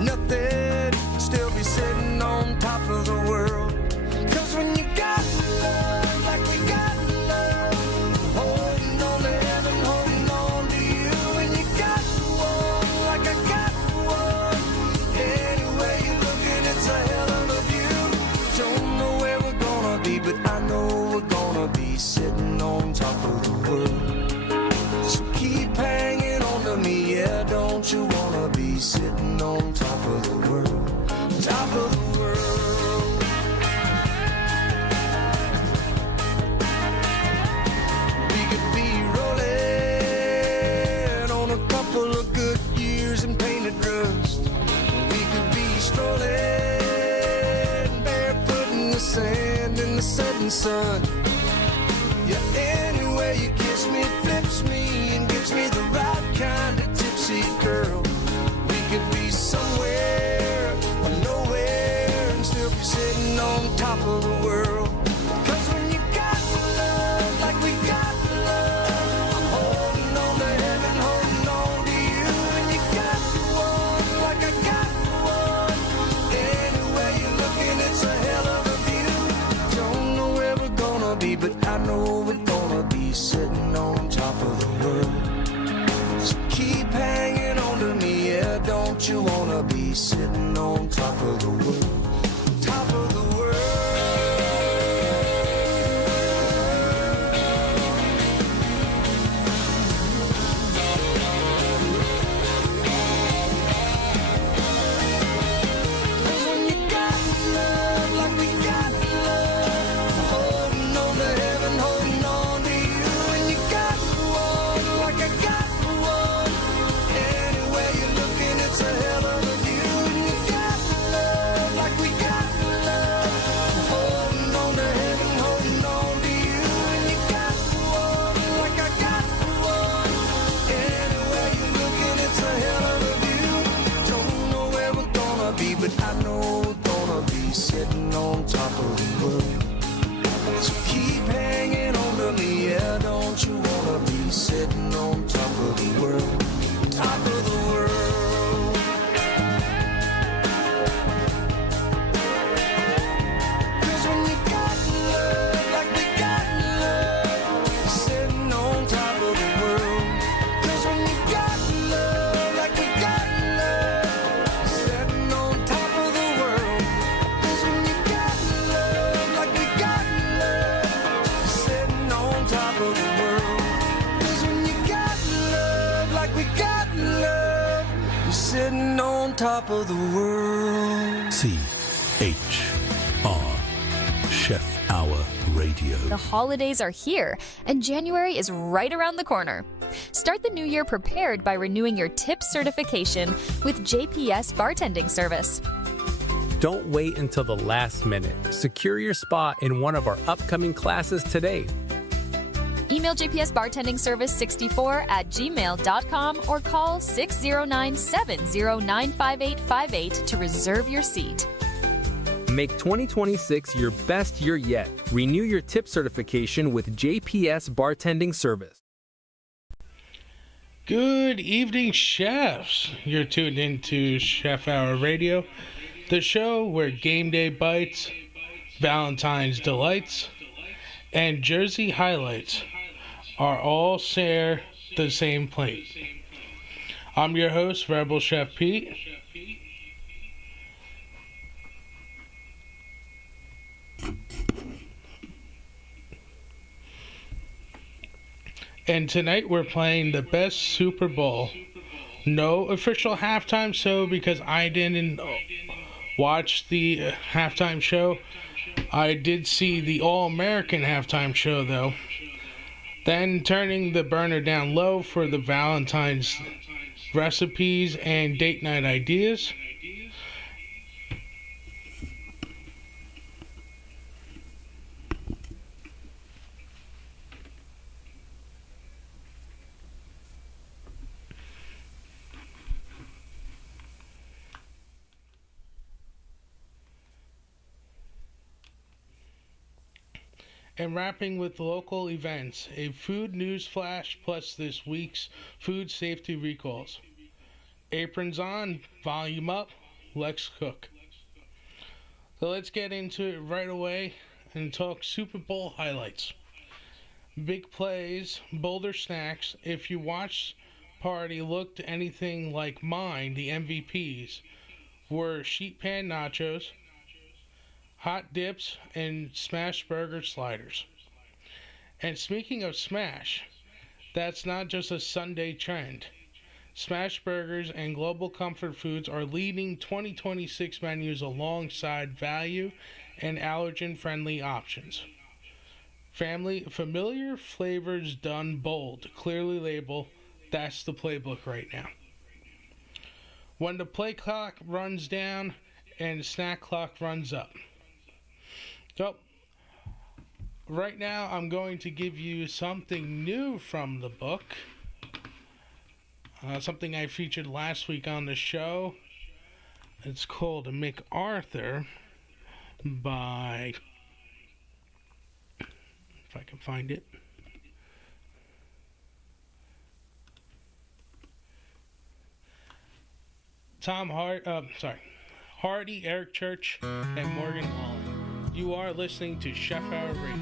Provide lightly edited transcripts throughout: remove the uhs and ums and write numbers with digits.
nothing, still be sitting on top of the world. 'Cause when you got love like we got love, holding on to heaven, holding on to you. And you got one like I got one, anyway you're looking, it's a hell of a view. Don't know where we're gonna be, but I know we're gonna be sitting on top of the world. So keep hanging on to me, yeah, don't you wanna be sitting on top of the world, top of the world. We could be rolling on a couple of good years in painted rust. We could be strolling barefoot in the sand in the setting sun. Yeah, anyway you kiss me, flips me, and gives me the right kind of tipsy girl. We could be somewhere or nowhere and still be sitting on top of the world. 'Cause when you got love like we got love, I'm holding on to heaven, holding on to you. And you got one like I got one, anyway you're looking, it's a hell of a view. Don't know where we're gonna be, but I know we're gonna be sitting on top of the world. So keep hanging on to me, yeah, don't you wanna be sitting on top of the world, top of the world. When you got love like we got love, holding on to heaven, holding on to you. And you got one like I got one, anyway you're looking, it's a hell of a view. And you got love like we got love, holding on to heaven, holding on to you. And you got one like I got one, anyway you're looking, it's a hell of a view. Don't know where we're gonna be, but I know we're gonna be sitting on top of the world. So keep hanging on to me, yeah, don't you wanna be sitting on top of the world, top of the world. 'Cause when you got love like we got love, sitting on top of the world. 'Cause when you got love like we got love, sitting on top of the world. 'Cause when you got love like we got love, sitting on top of the world. 'Cause when you got love like we got love, you're sitting on top of the world. CHR, Chef Hour Radio. The holidays are here, and January is right around the corner. Start the new year prepared by renewing your tip certification with JPS Bartending Service. Don't wait until the last minute. Secure your spot in one of our upcoming classes today. Email JPS Bartending Service 64 at gmail.com or call 609-709-5858 to reserve your seat. Make 2026 your best year yet. Renew your tip certification with JPS Bartending Service. Good evening, chefs. You're tuned into Chef Hour Radio, the show where game day bites, Valentines delights, and Jersey highlights are all share the same plate. I'm your host, Rebel Chef Pete. And tonight we're playing the best Super Bowl. No official halftime show because I didn't watch the halftime show. I did see the All-American halftime show though. Then turning the burner down low for the Valentines recipes and date night ideas. And wrapping with local events, a food news flash plus this week's food safety recalls. Aprons on, volume up, Lex Cook. So let's get into it right away and talk Super Bowl highlights. Big plays, bolder snacks. If you watched party looked anything like mine, the MVPs were sheet pan nachos, hot dips, and smash burger sliders. And speaking of smash, that's not just a Sunday trend. Smash burgers and global comfort foods are leading 2026 menus alongside value and allergen-friendly options. Familiar flavors done bold, clearly labeled. That's the playbook right now. When the play clock runs down and the snack clock runs up. So, right now I'm going to give you something new from the book. Something I featured last week on the show. It's called MacArthur by... if I can find it. Hardy, Eric Church, and Morgan Wallen. You are listening to Chef Hour Radio.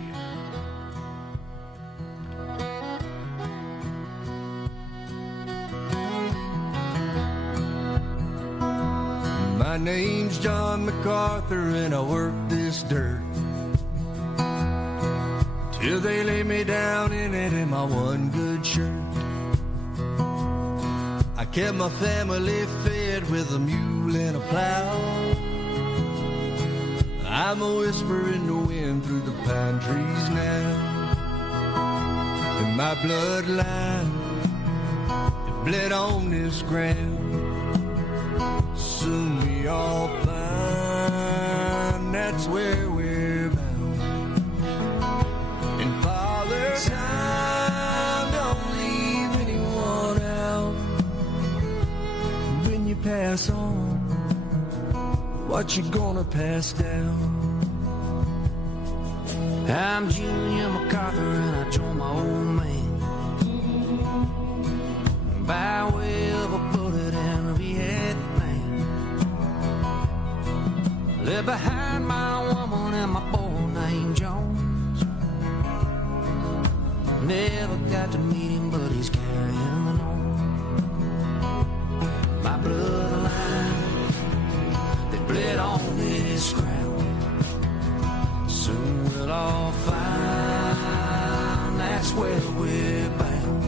My name's John MacArthur and I work this dirt till they lay me down in it in my one good shirt. I kept my family fed with a mule and a plow. I'm a whisper in the wind through the pine trees now. And my bloodline, it bled on this ground. Soon we all find that's where we're bound. And Father Time, don't leave anyone out. When you pass on, what you gonna pass down? I'm Junior MacArthur and I joined my old man by way of a bullet and a Vietnam. Left behind my woman and my boy named Jones. Never got to meet him, but he's carrying the norm. My bloodline, they bled on this ground. Soon we'll all find that's where we're bound.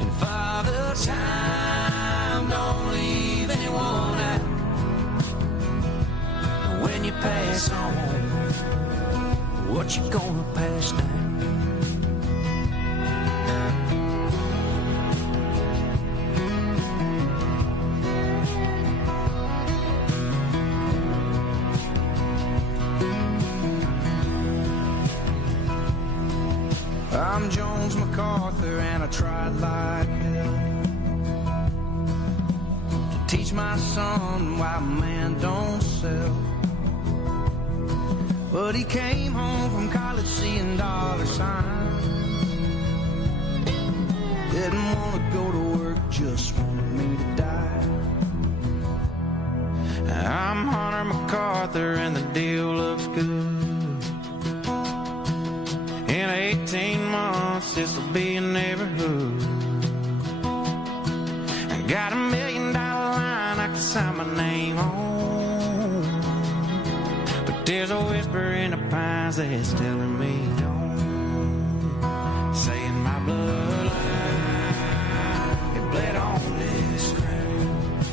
And Father Time, don't leave anyone out. When you pass on, what you gonna pass down? I'm Jones MacArthur and I tried like hell to teach my son why man don't sell. But he came home from college seeing dollar signs. Didn't want to go to work, just wanted me to die. I'm Hunter MacArthur and the deal looks good. In 18 months, this'll be a neighborhood. I got $1 million line I can sign my name on. But there's a whisper in the pines that's telling me don't. Saying my bloodline, it bled on this ground.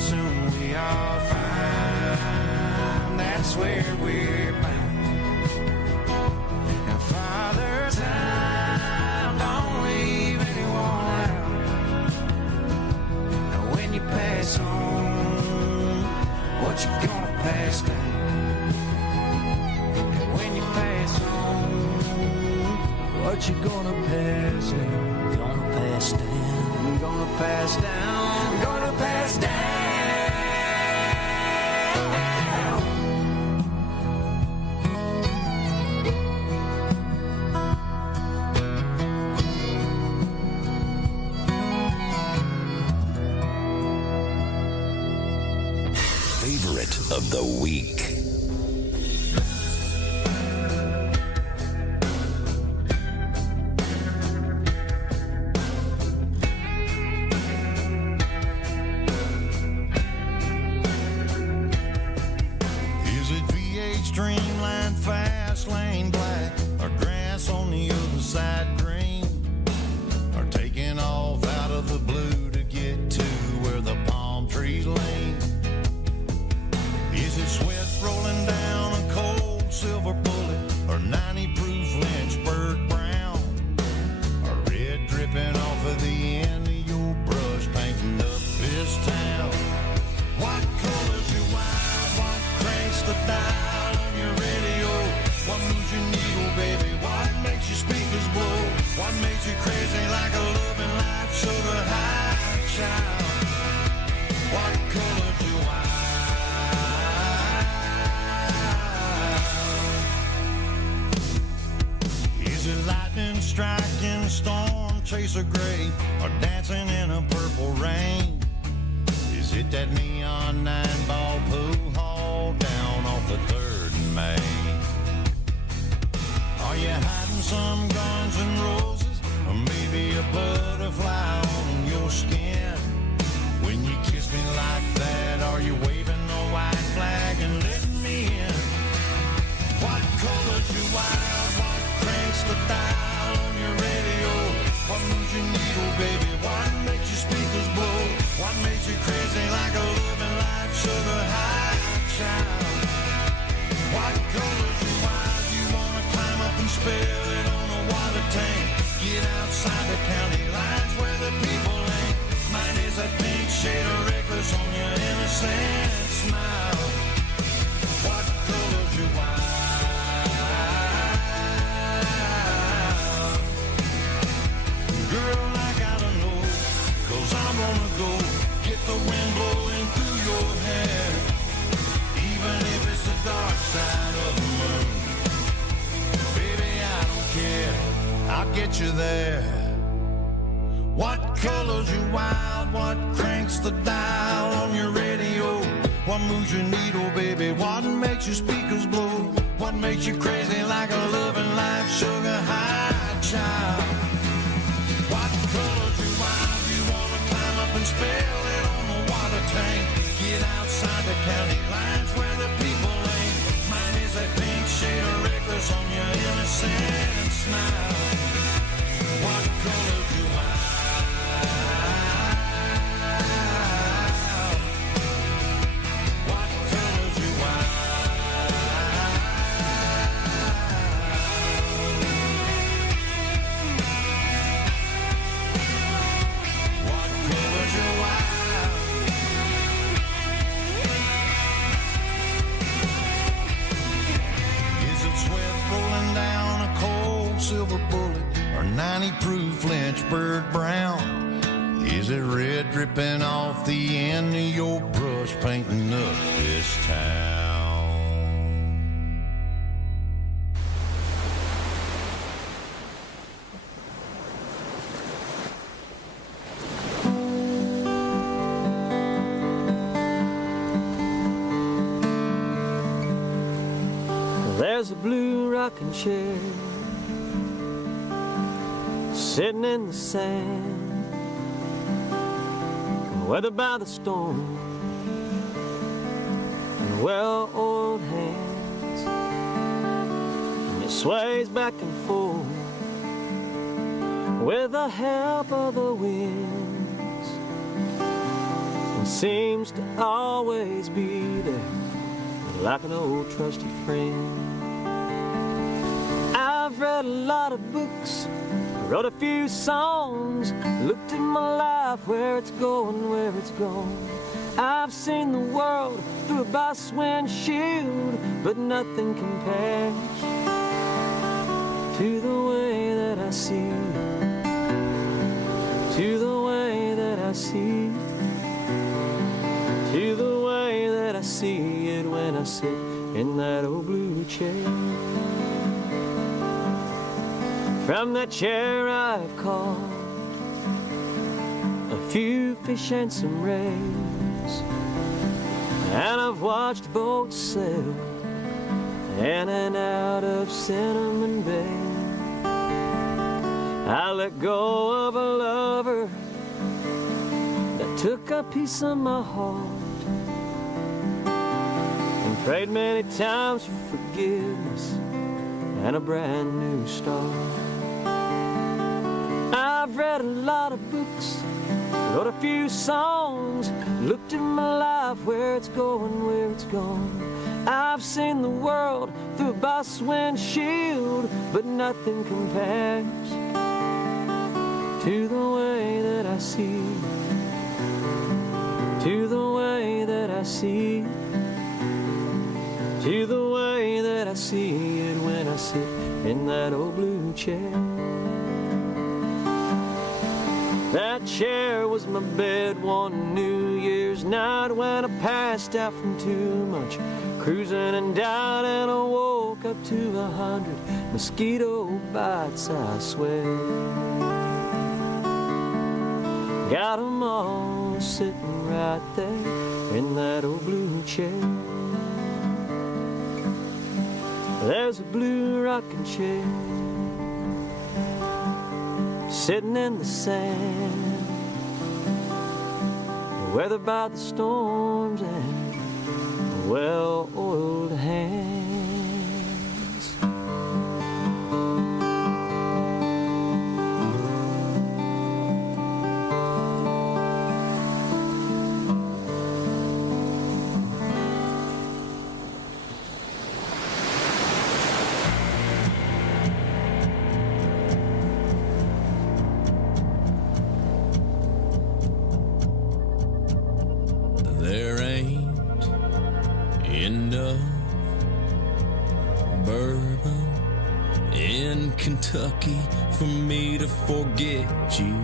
Soon we all find that's where we're bound. Father Time, don't leave anyone out. Now when you pass on, what you gonna pass down? And when you pass on, what you gonna pass down? Gonna pass down, gonna pass down, gonna pass down. Favorite of the Week. Is it VH Streamline, fast lane black, or grass on the other side green, or taking off out of the blue to get to where the palm trees lean? Is it sweat rolling down a cold silver bullet, or 90 proof Lynchburg brown, or red dripping off of the end of your brush painting up this town? What color's your wine? What cranks the dial on your radio? What moves your needle, baby? What makes your speakers blow? What makes you crazy like a loving life sugar high child? What color's your wine? Is it lightning striking, storm chaser gray, or dancing in a purple rain? Is it that neon 9-ball pool hall down off the 3rd and Main? Are you hiding some guns and roses, or maybe a butterfly on your skin? When you kiss me like that, are you waving the white flag and letting me in? What color's your wild? What cranks the dial on your radio? What moves your needle, baby? What makes your speakers blow? What makes you crazy like a loving life sugar high child? What color's your wild? You wanna climb up and spell it on a water tank? Get outside the county lines where the people ain't. Mine is a pink shade of reckless on your innocent smile. What color's your wild? Girl, I gotta know, 'cause I wanna go get the wind blowing through your hair, even if it's the dark side of the moon. Baby, I don't care, I'll get you there. What color's your wild? What cranks the dial on your radio? What moves your needle, baby? What makes your speakers blow? What makes you crazy like a loving life sugar high child? What color's your wild? You wanna climb up and spell it on the water tank? Get outside the county lines where the people ain't. Mine is a pink shade of reckless on your innocent smile. What color's your wild? What color's your wild? What color's your wild? Is it sweat rolling down a cold silver bullet, or 90 proof Lynchburg brown? Is it red dripping off the end of your brush painting up this town? There's a blue rocking chair sitting in the sand, weathered by the storm and well-oiled hands, and it sways back and forth with the help of the winds, and seems to always be there like an old trusty friend. I've read a lot of books, wrote a few songs, looked at my life, where it's going, where it's gone. I've seen the world through a bus windshield, but nothing compares to the way that I see, to the way that I see, to the way that I see it when I sit in that old blue chair. From that chair I've caught a few fish and some rays, and I've watched boats sail in and out of Cinnamon Bay. I let go of a lover that took a piece of my heart, and prayed many times for forgiveness and a brand new start. I've read a lot of books, wrote a few songs, looked at my life, where it's going, where it's gone. I've seen the world through a bus windshield, but nothing compares to the way that I see, to the way that I see, to the way that I see it when I sit in that old blue chair. That chair was my bed one New Year's night when I passed out from too much cruising and died, and I woke up to 100 mosquito bites, I swear. Got 'em all sitting right there in that old blue chair. There's a blue rocking chair sitting in the sand, weathered by the storms and well-oiled hands. There ain't enough bourbon in Kentucky for me to forget you.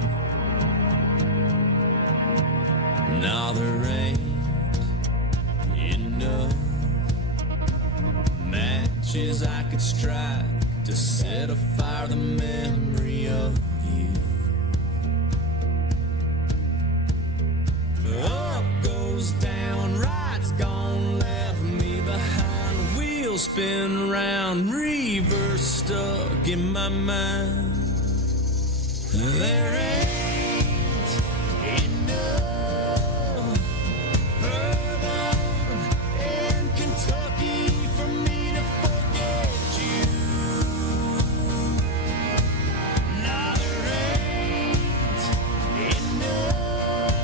Now there ain't enough matches I could strike to set afire the memory of you. Up goes down, right's gone, left me behind. Wheels spin round, reverse stuck in my mind. There ain't enough bourbon in Kentucky for me to forget you. Now there ain't enough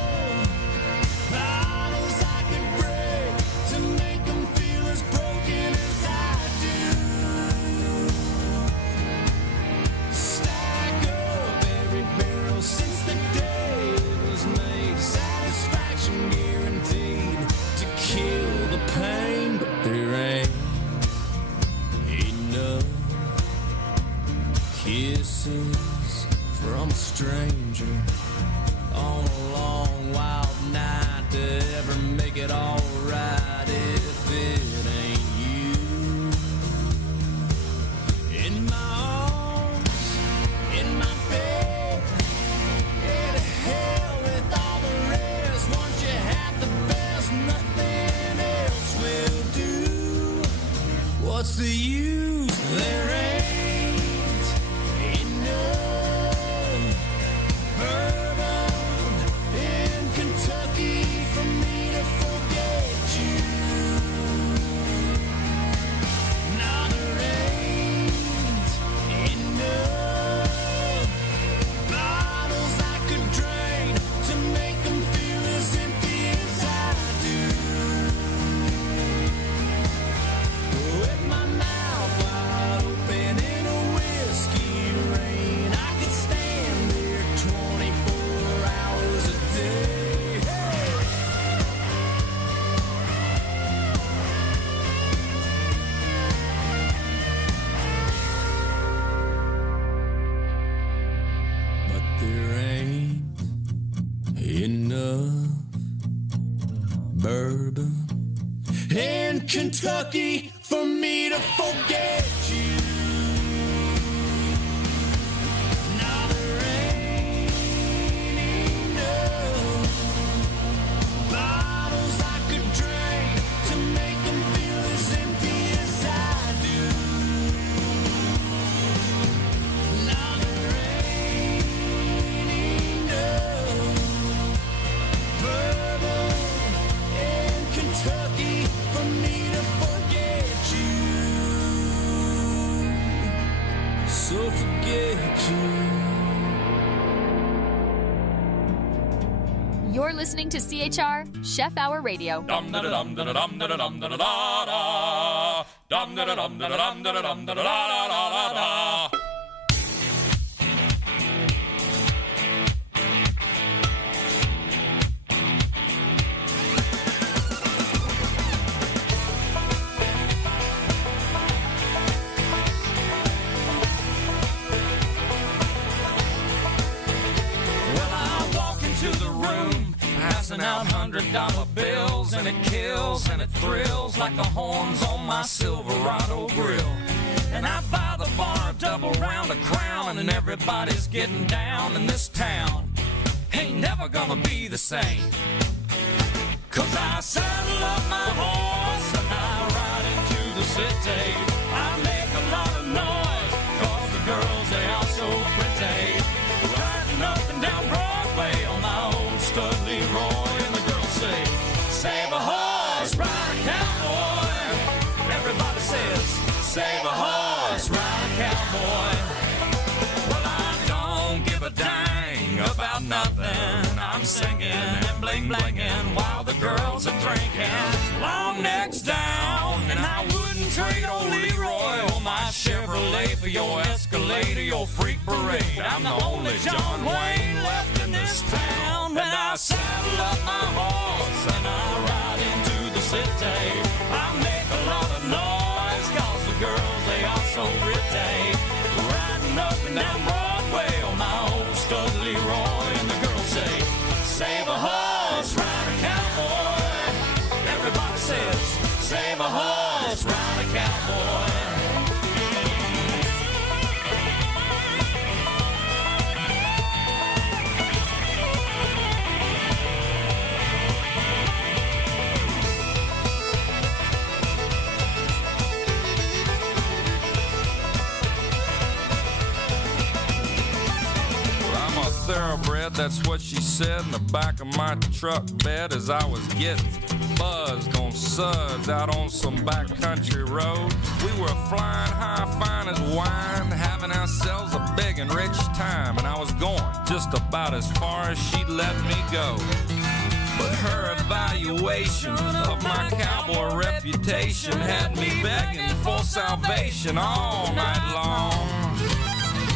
bottles I could break to make them feel as broken as I do. Stack up every barrel since the day it was made. Satisfaction guaranteed to kill the pain, but there ain't enough kisses from a stranger on a long wild night to ever make it all right if it ain't you. In my arms, in my bed, in hell with all the rest. Once you have the best, nothing else will do. What's the use? There ain't enough bourbon in Kentucky for me to forget you. Now there ain't enough bottles I could drain to make them feel as empty as I do. With my mouth wide open in a whiskey rain, I could stand there 24 hours a day. Hey! But there ain't enough bourbon in Kentucky for me to forget you. Now there ain't enough bottles I could drain You're listening to CHR Chef Hour Radio. Dum da dum da dum da dum da da da. Dum da dum da dum da dum da da da. Passing out $100 bills, and it kills and it thrills like the horns on my Silverado grill. And I buy the bar a double round of Crown, and everybody's getting down in this town. Ain't never gonna be the same, 'cause I saddle up my horse and I ride into the city. I make a lot of noise 'cause the girls, they are so pretty. Riding up and down Broadway on my old stud Leroy, and the girls say, save a horse, ride a cowboy. Everybody says, save a horse, ride a cowboy. Well, I don't give a dang about nothing. I'm singing and bling blinging while the girls are drinking. Long necks down, and I wouldn't trade old Leroy or my Chevrolet for your Escalade or your freak parade. I'm the only John Wayne left in this town. And I saddle up my horse and I ride into the city. I make a lot of noise 'cause the girls, they are so pretty. Riding up and down Broadway on my old stud Leroy, and the girls say, save a horse, ride a cowboy. Everybody says, save a horse, ride a cowboy. Thoroughbred, that's what she said in the back of my truck bed as I was getting buzzed on suds out on some backcountry road. We were flying high, fine as wine, having ourselves a big and rich time, and I was going just about as far as she'd let me go. But her evaluation of my cowboy reputation had me begging for salvation all night long.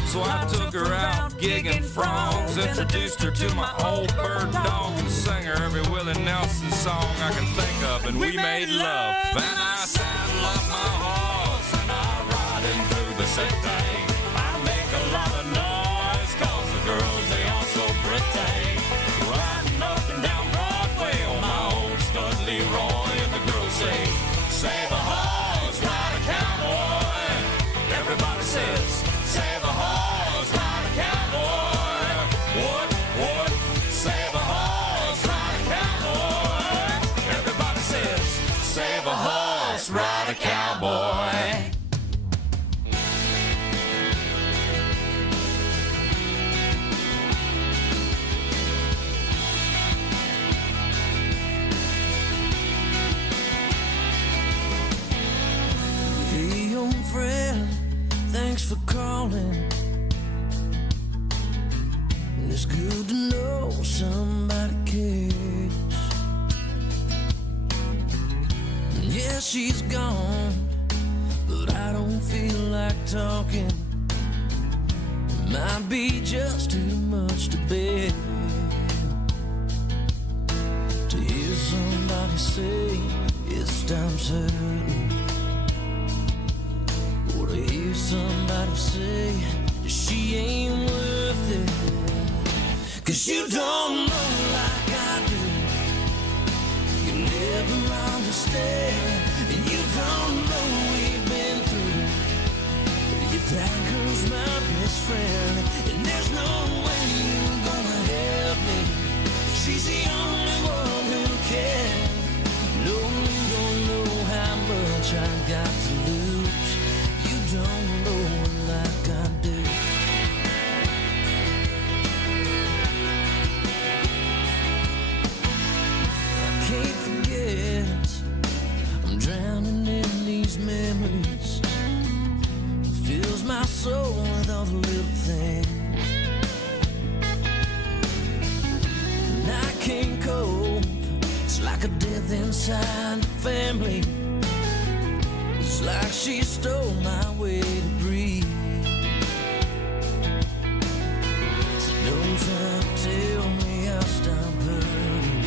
So I took her out gigging frogs, introduced her to my old bird dog, and sang her every Willie Nelson song I can think of, and we made love. Then I saddle up my horse and I ride into the city. I make a lot of noise 'cause the girls, they are so pretty. Riding up and down Broadway on my old stud Leroy, and the girls say, save a horse, ride a cowboy. Everybody says, save a horse, ride a cowboy. What? Save a horse, ride a cowboy. Everybody says, save a horse, ride a cowboy. Hey, young friend, thanks for calling. It's good to know somebody cares. Yeah, she's gone, but I don't feel like talking. It might be just too much to bear to hear somebody say it's time certain, or to hear somebody say she ain't worth it. 'Cause you don't know like I do. You never understand, and you don't know we've been through. You that girl's my best friend, and there's no way you're gonna help me. She's the only one who can. No, you don't know how much I got to lose. You don't know like I do. Can't forget, I'm drowning in these memories. Fills my soul with all the little things. And I can't cope like a death inside the family. It's like she stole my way to breathe. So don't try to tell me I'll stop hurting.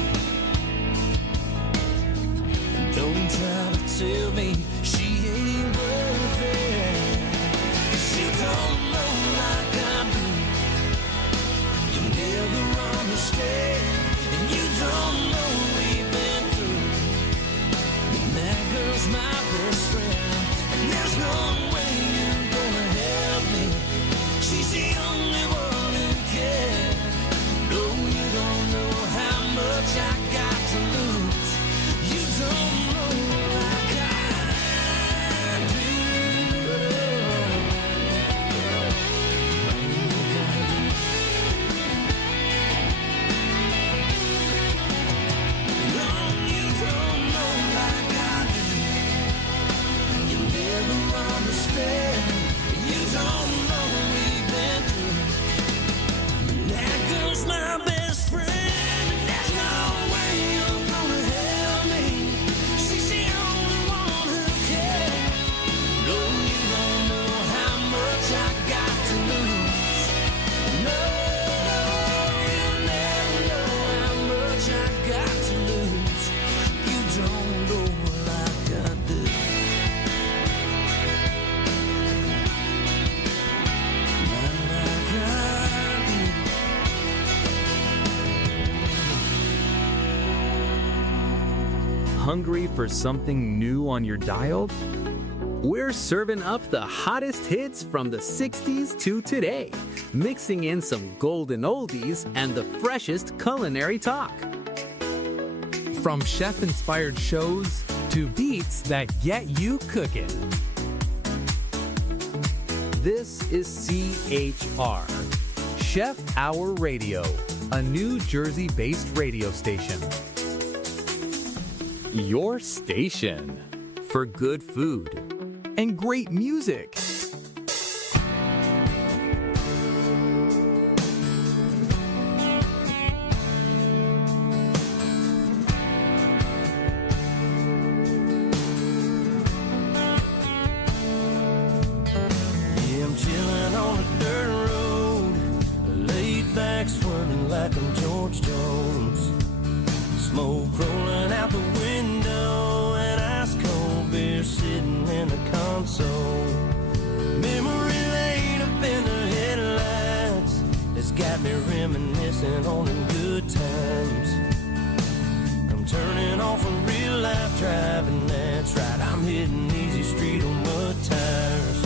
And don't try to tell me she ain't worth it. 'Cause you don't know like I do. You never understand. And you don't know we've been through. And that girl's my best friend. And there's no way you're gonna help me. She's the only one who cares. No, you don't know how much I got to lose. You don't know like I do. You don't know like I do. You never understand. You don't know we've been through. That girl's my best friend. There's no way you're gonna help me. She's the only one who cares. No, you don't know how much I got to lose. No, you never know how much I got to lose. You don't know like I do. Not like I do. Hungry for something new on your dial? We're serving up the hottest hits from the 60s to today, mixing in some golden oldies and the freshest culinary talk. From chef-inspired shows to beats that get you cooking. This is CHR, Chef Hour Radio, A New Jersey-based radio station. your station for good food. And great music. Yeah, I'm chilling on a dirt road, laid back swerving like I'm George Jones. Smoke rolling out the window and ice cold beer sitting in the console. Memory lane up in the headlights, it's got me reminiscing on the good times. I'm turning off a real life driving, that's right, I'm hitting easy street on mud tires.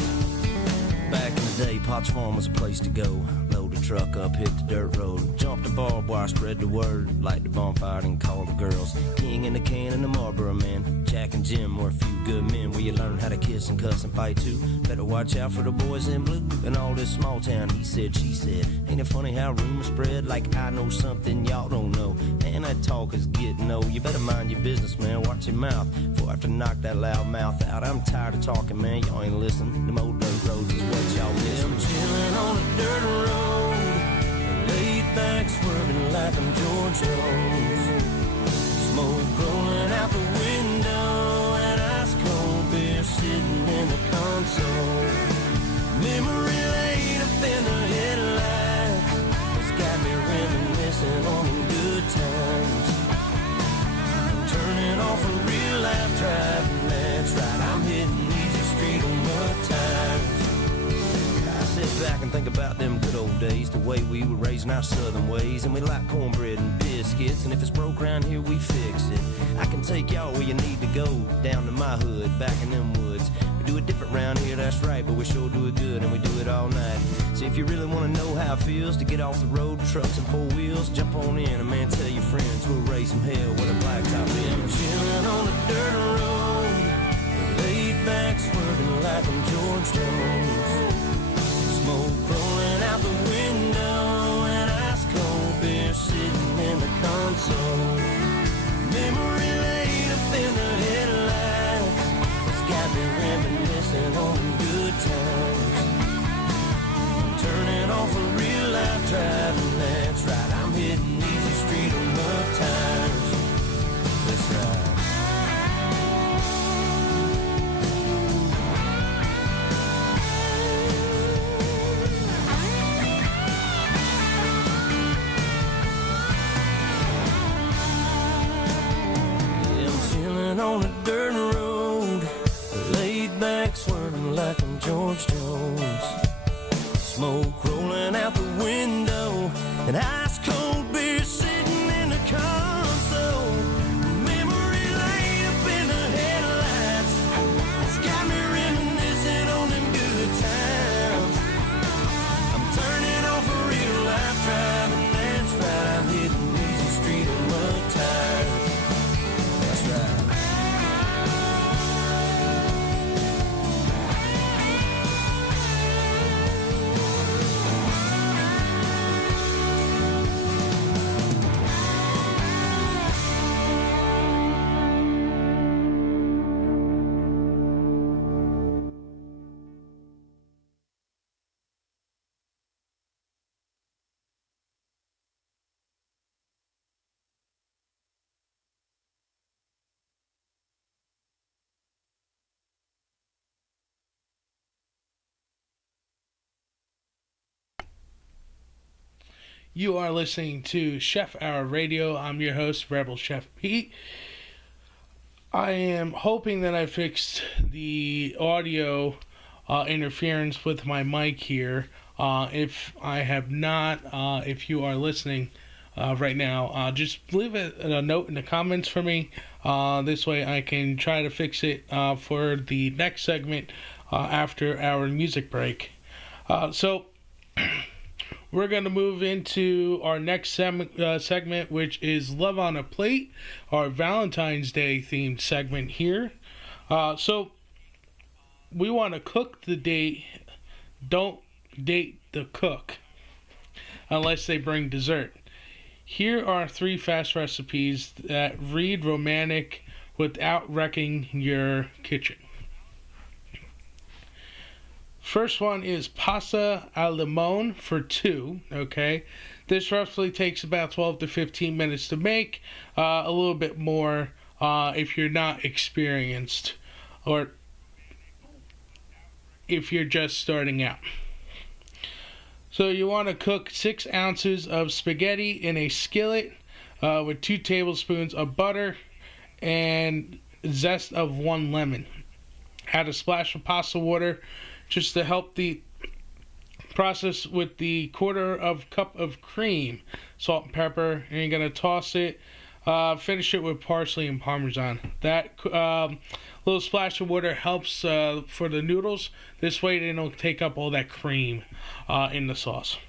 Back in the day, Potts Farm was a place to go. Load the truck up, hit the dirt road. Jump the barbed wire, spread the word. Light the bonfire and call the girls. King in the can and the Marlboro man. Jack and Jim were a few good men where you learn how to kiss and cuss and fight too. Better watch out for the boys in blue. And all this small town, he said, she said. Ain't it funny how rumors spread like I know something y'all don't know? Man, that talk is getting old. You better mind your business, man. Watch your mouth before I have to knock that loud mouth out. I'm tired of talking, man. Y'all ain't listening. Them old dirt roads is what y'all miss. I'm chilling on a dirt road, laid back swerving like I'm George Jones. Smoke rolling out the window and ice cold beer sitting in the console. Memory lane up in the headlights, it's got me reminiscing on the good times. I'm turning off a real life driving, that's right, I'm hitting easy street on mud tires. I sit back and think about them good old days, the way we were raising our southern ways, and we like cornbread and biscuits, and if it's broke around here, we fix it. I can take y'all where you need to go, down to my hood, back in them woods. We do it different round here, that's right, but we sure do it good, and we do it all night. So if you really want to know how it feels to get off the road, trucks and four wheels, jump on in, and man, tell your friends we'll raise some hell with a blacktop in. I'm chilling on a dirt road, laid back swerving like I'm George Jones. Smoke rolling out the window and ice cold beer sitting in the console. Memory lane up in the headlights, it's got me reminiscing on good times. I'm turning off a real life driving, that's right, I'm hitting easy street on mud tires. You are listening to Chef Hour Radio. I'm your host, Rebel Chef Pete. I am hoping that I fixed the audio interference with my mic here. If I have not, if you are listening right now, just leave a note in the comments for me. This way I can try to fix it for the next segment after our music break. So we're going to move into our next segment, which is Love on a Plate, our Valentine's Day themed segment here. So we want to cook the date. Don't date the cook unless they bring dessert. Here are 3 fast recipes that read romantic without wrecking your kitchen. First one is pasta al limon for 2, okay? This roughly takes about 12 to 15 minutes to make, a little bit more if you're not experienced or if you're just starting out. So you want to cook 6 ounces of spaghetti in a skillet with 2 tablespoons of butter and zest of 1 lemon. Add a splash of pasta water just to help the process with the 1/4 cup of cream, salt and pepper, and you're going to toss it. Finish it with parsley and parmesan. That little splash of water helps for the noodles. This way they don't take up all that cream in the sauce.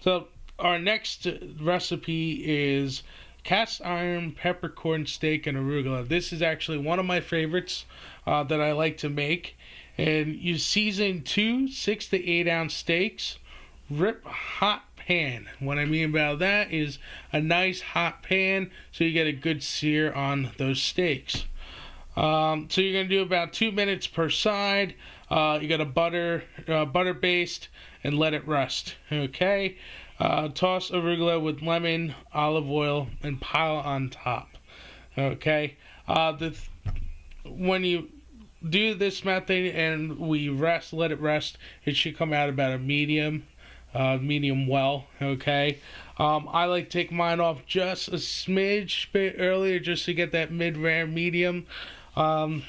So our next recipe is cast iron peppercorn steak and arugula. This is actually one of my favorites that I like to make. And you season 2 6 to 8 ounce steaks. Rip hot pan. What I mean by that is a nice hot pan so you get a good sear on those steaks. So you're going to do about 2 minutes per side. You got to butter baste and let it rest. Okay. Toss arugula with lemon, olive oil, and pile on top. Okay. When you do this method and we let it rest, it should come out about a medium well. Okay. I like to take mine off just a smidge bit earlier just to get that mid-rare medium in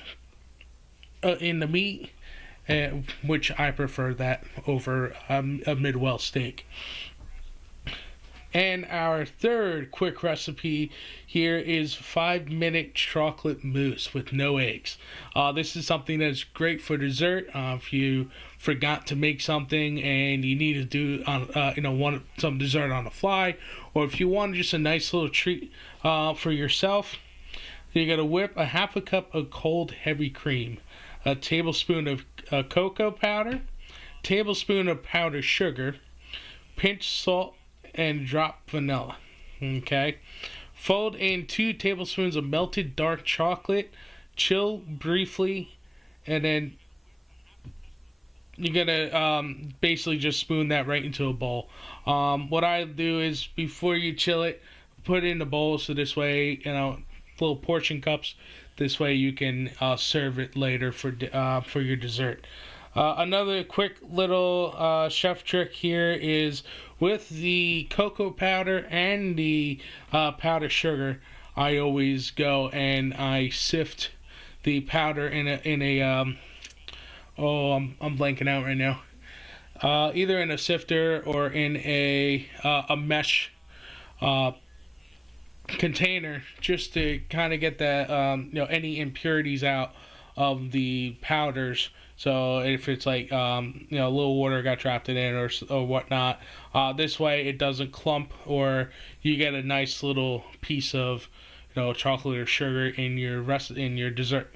the meat, which I prefer that over a mid-well steak. And our third quick recipe here is 5-minute chocolate mousse with no eggs. This is something that's great for dessert. If you forgot to make something and you need to do want some dessert on the fly, or if you want just a nice little treat for yourself, you got to whip a 1/2 cup of cold heavy cream, a tablespoon of cocoa powder, tablespoon of powdered sugar, pinch salt, and drop vanilla. Okay. Fold in 2 tablespoons of melted dark chocolate, chill briefly, and then you're gonna basically just spoon that right into a bowl. What I do is before you chill it, put it in the bowl so this way, little portion cups. This way you can serve it later for your dessert. Another quick little chef trick here is with the cocoa powder and the powdered sugar. I always go and I sift the powder in a I'm blanking out right now. Either in a sifter or in a mesh container, just to kind of get that any impurities out of the powders. So if it's like a little water got trapped in it or whatnot, this way it doesn't clump, or you get a nice little piece of chocolate or sugar in your dessert.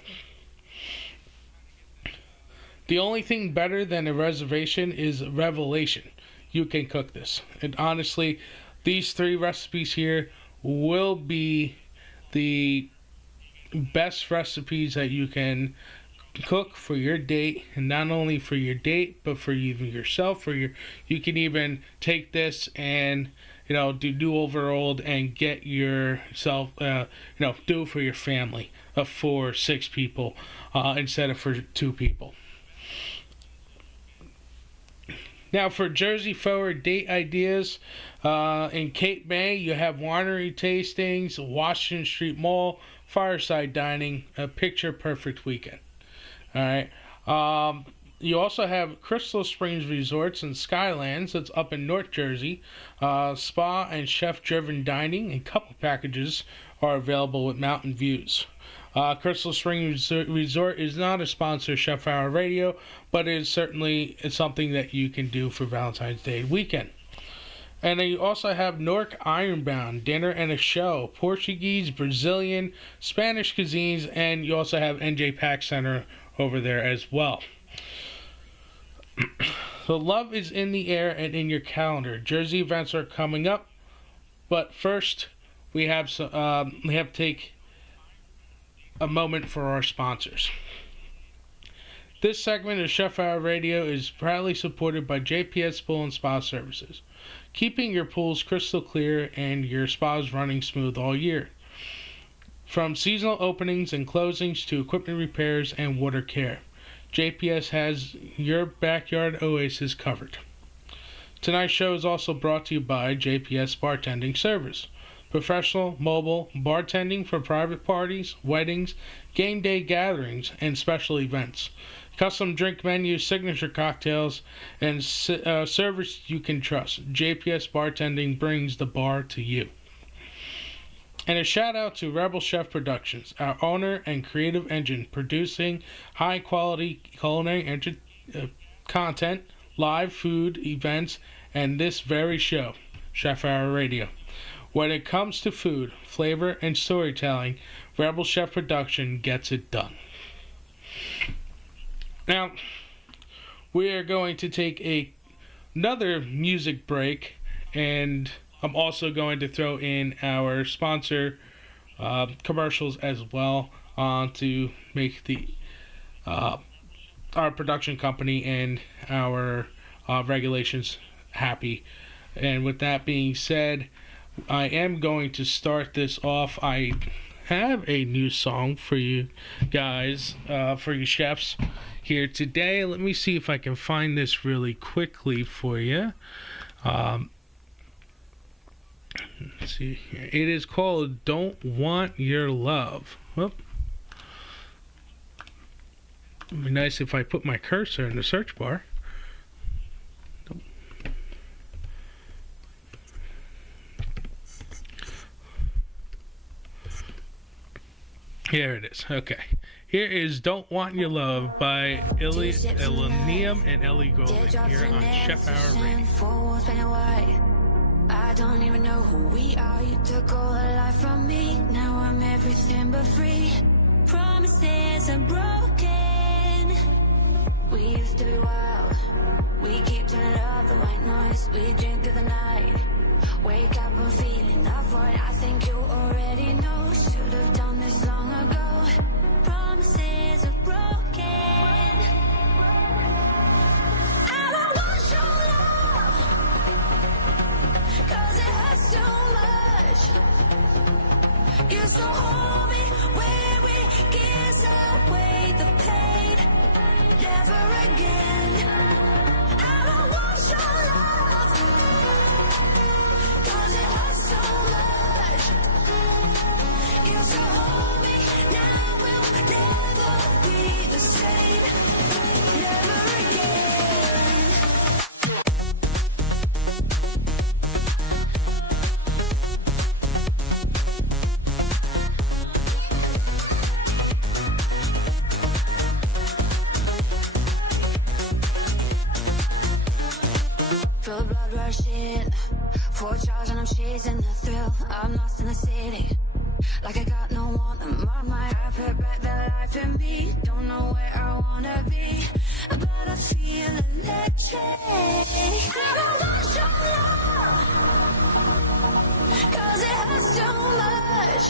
The only thing better than a reservation is revelation. You can cook this, and honestly, these 3 recipes here will be the best recipes that you can cook for your date, and not only for your date but for even yourself. You can even take this and do overall and get yourself do it for your family of 4 or 6 people instead of for 2 people. Now, for Jersey forward date ideas, in Cape May, you have winery tastings, Washington Street Mall, fireside dining, a picture-perfect weekend. All right. You also have Crystal Springs Resorts and Skylands, that's up in North Jersey. Spa and chef-driven dining and couple packages are available with mountain views. Crystal Springs Resort is not a sponsor of Chef Hour Radio, but it is certainly something that you can do for Valentine's Day weekend. And then you also have Newark Ironbound, dinner and a show, Portuguese, Brazilian, Spanish cuisines, and you also have NJ Pack Center over there as well. So love is in the air and in your calendar. Jersey events are coming up, but first we have to take a moment for our sponsors. This segment of Chef Hour Radio is proudly supported by JPS Pool and Spa Services, keeping your pools crystal clear and your spas running smooth all year. From seasonal openings and closings to equipment repairs and water care, JPS has your backyard oasis covered. Tonight's show is also brought to you by JPS Bartending Service. Professional, mobile, bartending for private parties, weddings, game day gatherings, and special events. Custom drink menus, signature cocktails, and service you can trust. JPS Bartending brings the bar to you. And a shout out to Rebel Chef Productions, our owner and creative engine, producing high quality culinary content, live food events, and this very show, Chef Hour Radio. When it comes to food, flavor, and storytelling, Rebel Chef Production gets it done. Now, we are going to take another music break, and I'm also going to throw in our sponsor commercials as well to make the our production company and our regulations happy. And with that being said, I am going to start this off. I have a new song for you guys, for you chefs here today. Let me see if I can find this really quickly for you. Let's see here. It is called Don't Want Your Love. Whoop. It'd be nice if I put my cursor in the search bar. Here it is. Okay. Here is Don't Want Your Love by Liam and Ellie Golden here on Chef Hour Radio. I don't even know who we are. You took all the life from me. Now I'm everything but free. Promises are broken. We used to be wild. We keep turning up the white noise. We drink through the night. Wake up and feeling the void. I think you already know. Should have done this long ago. Promises are broken. I don't want your love, 'cause it hurts too much. You so hold me where we kiss away the pain. Never again. I don't want your love, 'cause it hurts so much. You so hold me, now we'll never be the same. Never again. Feel the blood rushing, 4 charge and I'm chasing the thrill. I'm lost in the city, like I got no one in my mind. I put back the life in me, don't know where I wanna be, but I feel electric. I don't want your love, 'cause it hurts too much.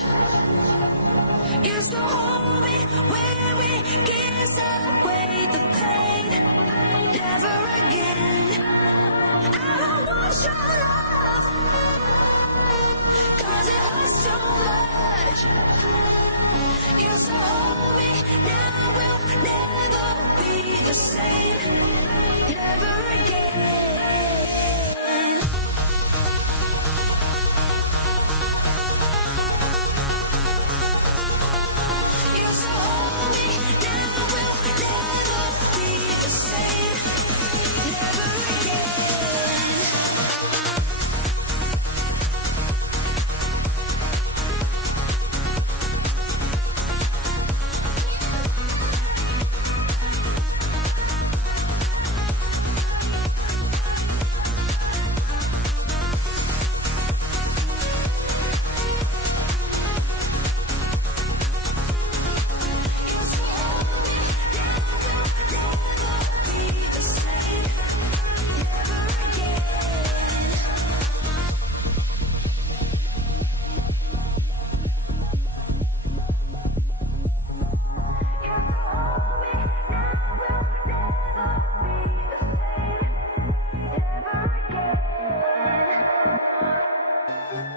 You still hold me where we kiss away the pain. Never again. I don't want your love, 'cause it hurts so much. You so hold me, now we'll never be the same. Never again.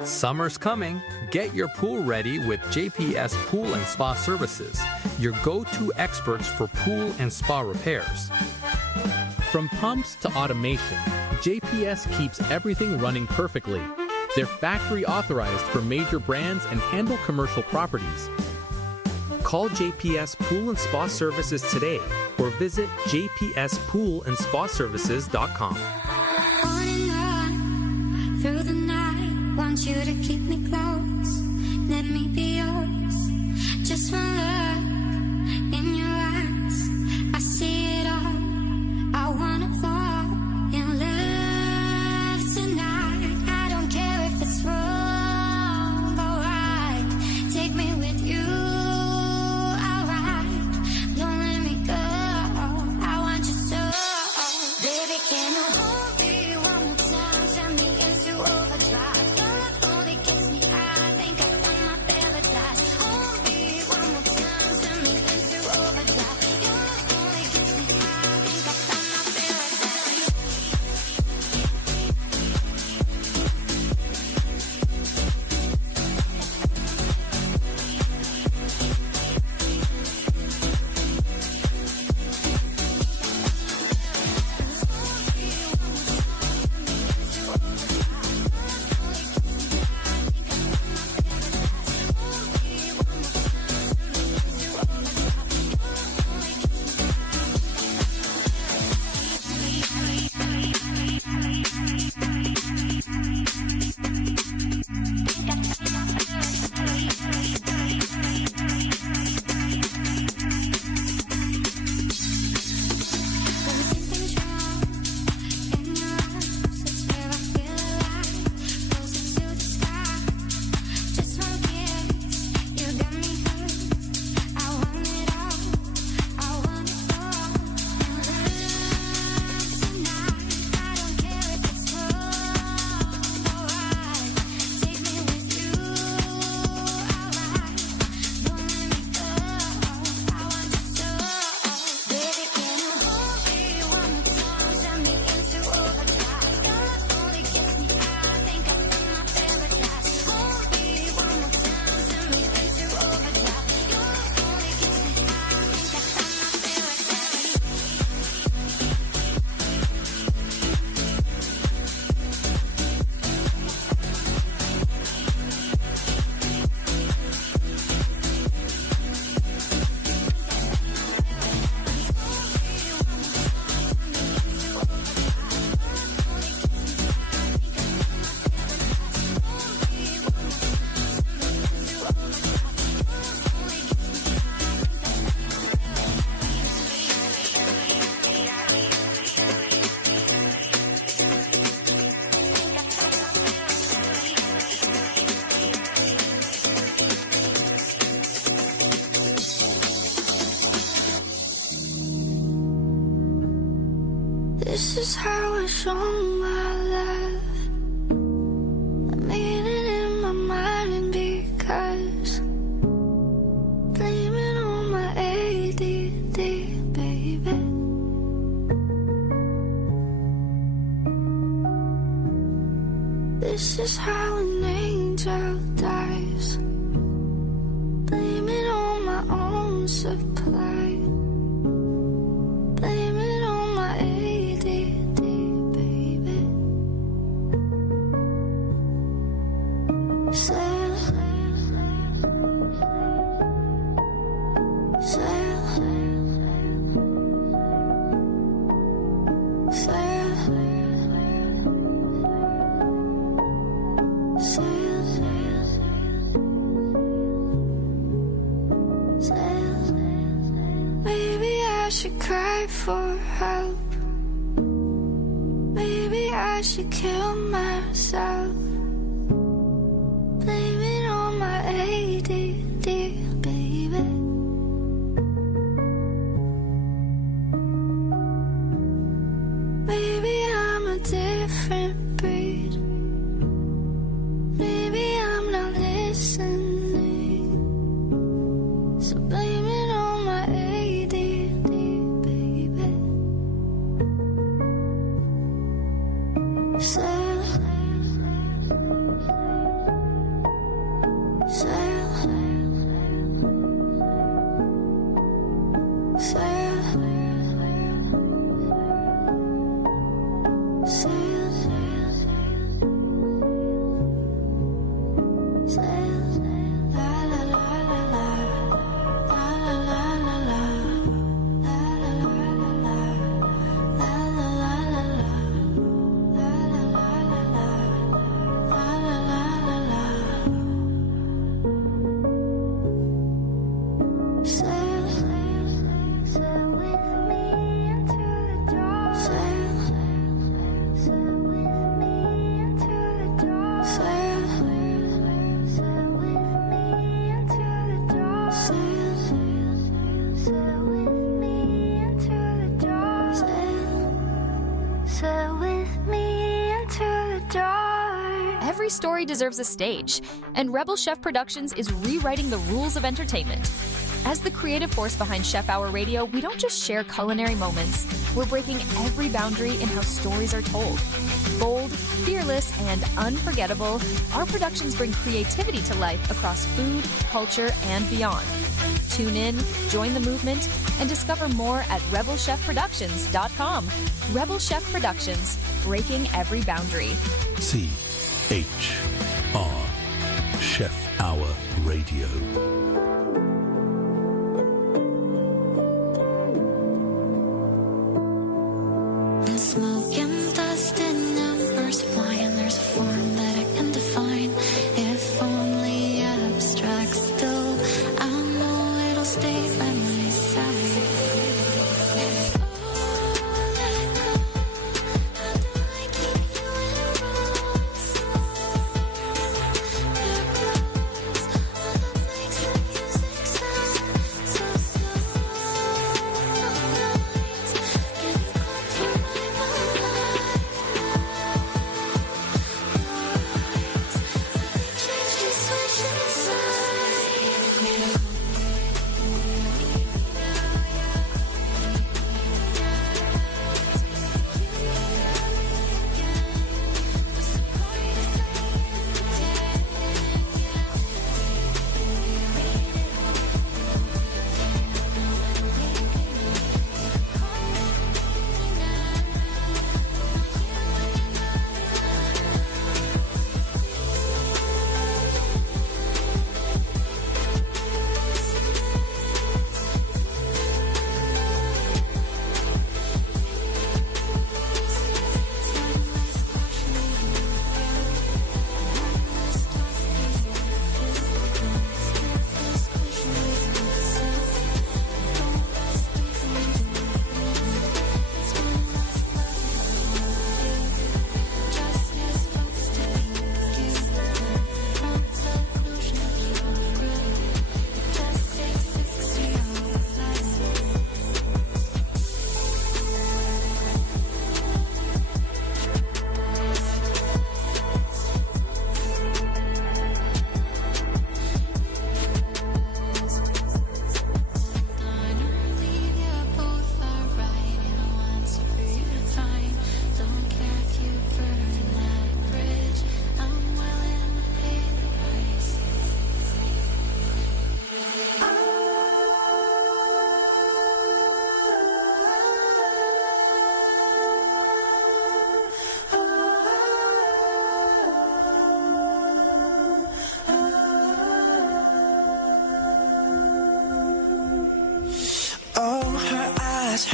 Summer's coming. Get your pool ready with JPS Pool and Spa Services, your go-to experts for pool and spa repairs. From pumps to automation, JPS keeps everything running perfectly. They're factory authorized for major brands and handle commercial properties. Call JPS Pool and Spa Services today or visit jpspoolandspaservices.com. On and on, through the night, want you to keep me close, let me be yours. Just one look in your eyes, I see it all. I wanna fall in love tonight. I don't care if it's wrong or right. Take me with you, alright. Don't let me go, I want you so. Baby, can you hold me one more time? Turn me into overdrive. Your love only gets me high. I think I found my paradise. Hold me one more time. Turn me into overdrive. Your love only gets me high. I think I found my paradise. This is how I show my love. I mean it in my mind because blaming on my ADD, baby. This is how an angel dies. Blaming on my own supply. Blaming on my ADD, baby. Sail, sail, sail, sail. Maybe I should cry for help. Maybe I should kill myself. Blame it on my ADD, baby. Maybe I'm a different breed. Maybe I'm not listening. So blame it on my ADD, baby. Sail, every story deserves a stage, and Rebel Chef Productions is rewriting the rules of entertainment. As the creative force behind Chef Hour Radio, we don't just share culinary moments, we're breaking every boundary in how stories are told. Bold, fearless, and unforgettable, our productions bring creativity to life across food, culture, and beyond. Tune in, join the movement, and discover more at rebelchefproductions.com. Rebel Chef Productions, breaking every boundary. CHR, Chef Hour Radio. Smoke and dust and numbers flying. There's a form that I can define. If only abstract, still I know it'll stay by my side. Oh, let go. How do I keep you in a rose? Your clothes, all that makes the music sound so slow. Nights, give you comfort, my mind. Change the switch inside.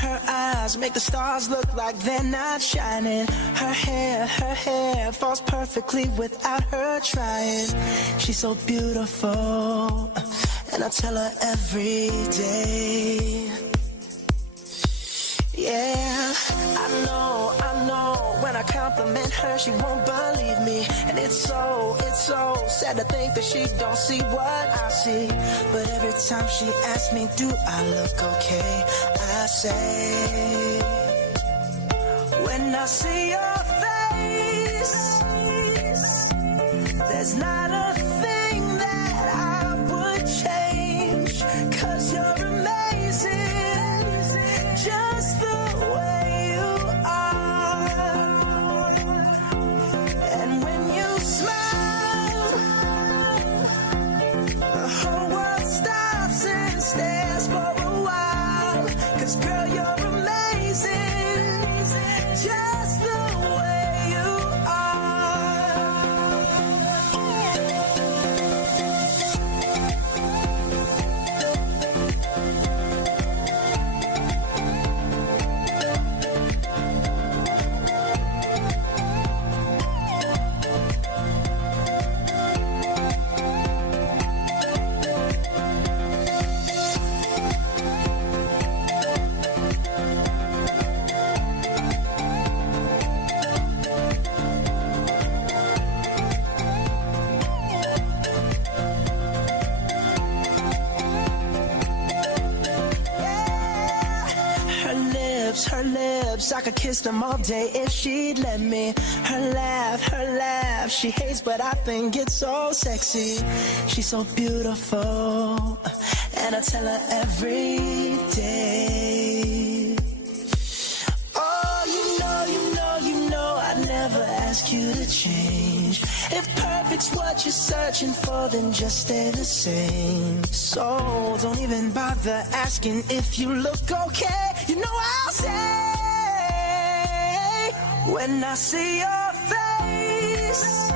Her eyes make the stars look like they're not shining. Her hair falls perfectly without her trying. She's so beautiful, and I tell her every day. Yeah, I know, when I compliment her, she won't believe me. And it's so sad to think that she don't see what I see. But every time she asks me, do I look okay? I say, when I see your face, there's not a thing that I would change. 'Cause you're amazing, just the way you are. And when you smile, the whole world stops and stares for a while. 'Cause girl, you're amazing, just the way you are. lips, I could kiss them all day if she'd let me. Her laugh, she hates, but I think it's so sexy. She's so beautiful, and I tell her every day. Oh, you know, I'd never ask you to change. If perfect's what you're searching for, then just stay the same. So don't even bother asking if you look okay. You know I'll say, when I see your face,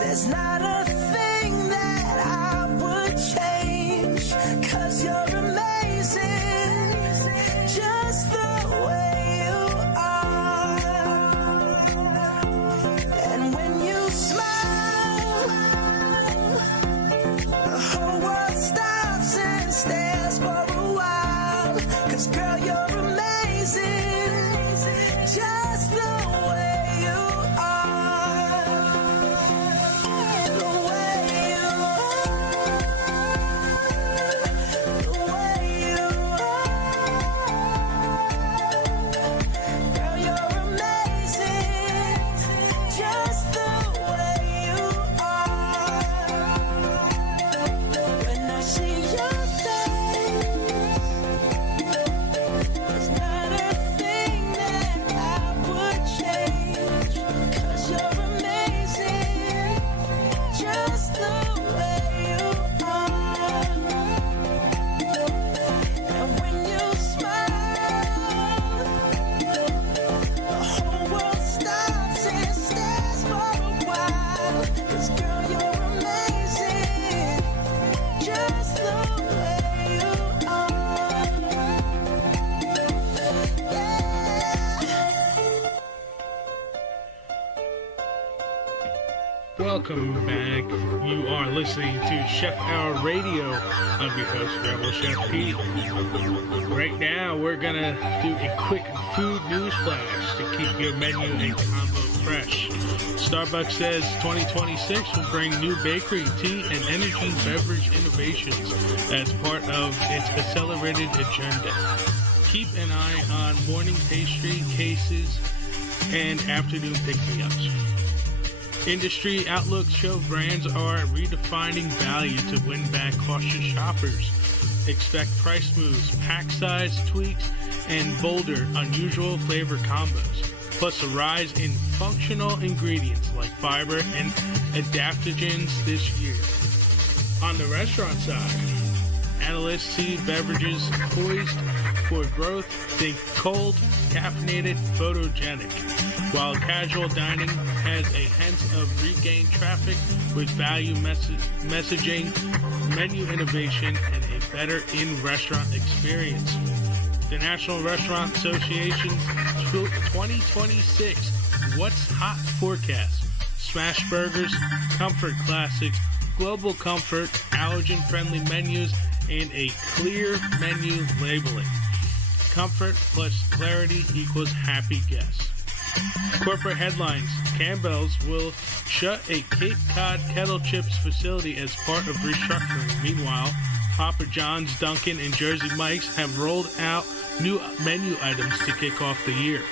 there's not a thing that I would change, 'cause you're amazing, just the way you are. And when you smile, the whole world stops and stares for a while, 'cause girl, you're amazing, just the way you are. The way you are. The way you are. Girl, you're amazing, just the way you are. When I see your face, there's not a thing that I would change, 'cause you're amazing, just the way you are. And when you smile, the whole world stops and stares for a while, 'cause girl, you're amazing, just the way you are. Welcome back. You are listening to Chef Hour Radio. I'm your host, Rebel Chef Pete. Right now, we're gonna do a quick food news flash to keep your menu and combo fresh. Starbucks says 2026 will bring new bakery, tea, and energy beverage innovations as part of its accelerated agenda. Keep an eye on morning pastry cases and afternoon pick-me-ups. Industry outlooks show brands are redefining value to win back cautious shoppers. Expect price moves, pack size tweaks, and bolder, unusual flavor combos. Plus a rise in functional ingredients like fiber and adaptogens this year. On the restaurant side, analysts see beverages poised for growth. Think cold, caffeinated, photogenic. While casual dining has a hint of regained traffic with value messaging, menu innovation, and a better in-restaurant experience. The National Restaurant Association's 2026 What's Hot forecast. Smash burgers, comfort classics, global comfort, allergen-friendly menus, and a clear menu labeling. Comfort plus clarity equals happy guests. Corporate headlines. Campbell's will shut a Cape Cod kettle chips facility as part of restructuring. Meanwhile, Papa John's, Dunkin', and Jersey Mike's have rolled out new menu items to kick off the year.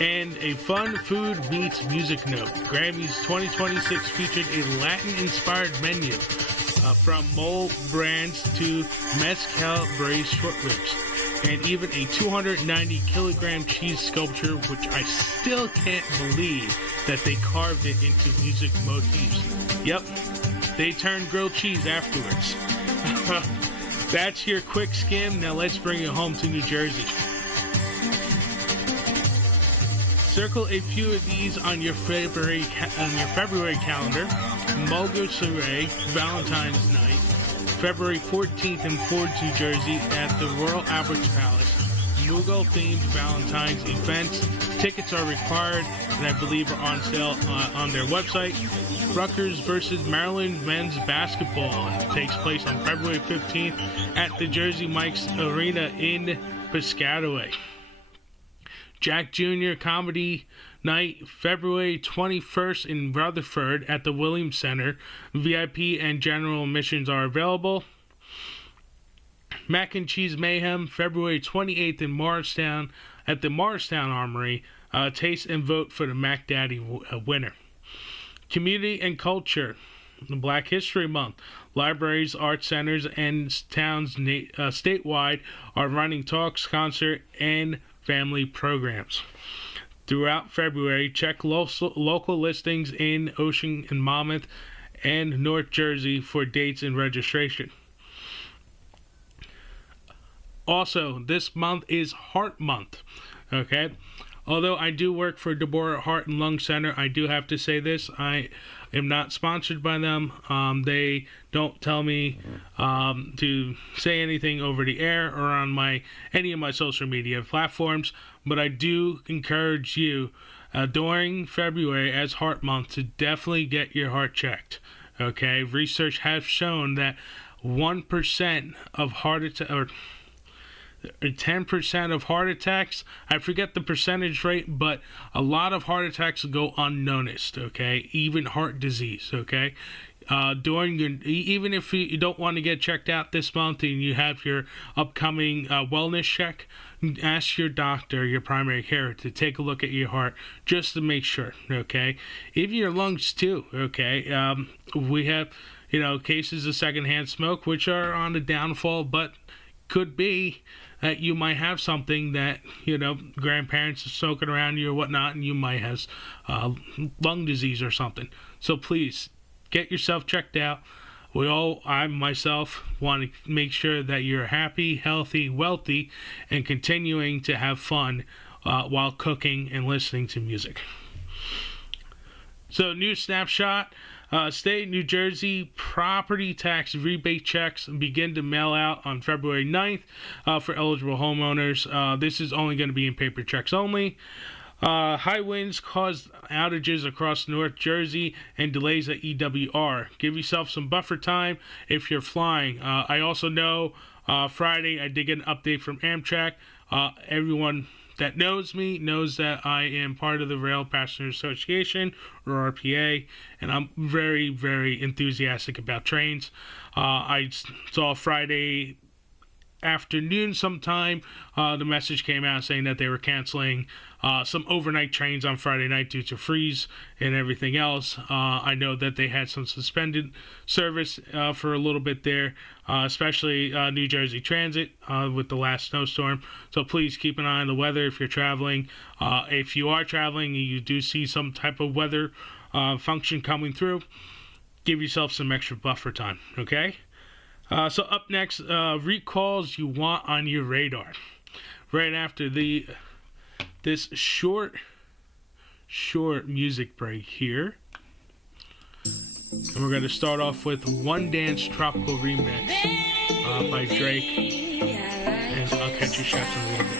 And a fun food meets music note. Grammys 2026 featured a Latin-inspired menu from mole brands to mezcal braised short ribs, and even a 290-kilogram cheese sculpture, which I still can't believe that they carved it into music motifs. Yep, they turned grilled cheese afterwards. That's your quick skim. Now let's bring it home to New Jersey. Circle a few of these on your February calendar. Mulgo Soiree, Valentines Night, February 14th in Ford, New Jersey at the Royal Albert's Palace. Mughal-themed Valentine's events. Tickets are required and I believe are on sale on their website. Rutgers versus Maryland men's basketball takes place on February 15th at the Jersey Mike's Arena in Piscataway. Jack Jr. Comedy Night, February 21st in Rutherford at the Williams Center. VIP and general admissions are available. Mac and Cheese Mayhem, February 28th in Morristown at the Morristown Armory. Taste and vote for the Mac Daddy winner. Community and culture. Black History Month. Libraries, art centers, and towns statewide are running talks, concert, and family programs. Throughout February, check local listings in Ocean and Monmouth and North Jersey for dates and registration. Also, this month is Heart Month, okay? Although I do work for Deborah Heart and Lung Center, I do have to say this. I am not sponsored by them. They don't tell me to say anything over the air or on any of my social media platforms, but I do encourage you during February as Heart Month to definitely get your heart checked. Okay, research has shown that 1% of heart attack or 10% of heart attacks, I forget the percentage rate, but a lot of heart attacks go unnoticed, okay? Even heart disease, okay? Even if you don't want to get checked out this month and you have your upcoming wellness check, ask your doctor, your primary care, to take a look at your heart just to make sure, okay? Even your lungs too, okay? We have, cases of secondhand smoke, which are on the downfall, but could be that you might have something that, grandparents are smoking around you or whatnot, and you might have lung disease or something. So please, get yourself checked out. I myself want to make sure that you're happy, healthy, wealthy, and continuing to have fun while cooking and listening to music. So, new snapshot. State of New Jersey property tax rebate checks begin to mail out on February 9th for eligible homeowners. This is only going to be in paper checks only. High winds caused outages across North Jersey and delays at EWR. Give yourself some buffer time if you're flying. I also know Friday I did get an update from Amtrak. Everyone that knows me knows that I am part of the Rail Passenger Association, or RPA, and I'm very, very enthusiastic about trains. I saw Friday afternoon sometime, the message came out saying that they were canceling some overnight trains on Friday night due to freeze and everything else. I know that they had some suspended service for a little bit there, especially New Jersey Transit with the last snowstorm. So please keep an eye on the weather if you're traveling. If you are traveling and you do see some type of weather function coming through, give yourself some extra buffer time, okay? So up next, recalls you want on your radar. Right after this short music break here. And we're going to start off with One Dance Tropical Remix by Drake. And I'll catch you shots in a little bit.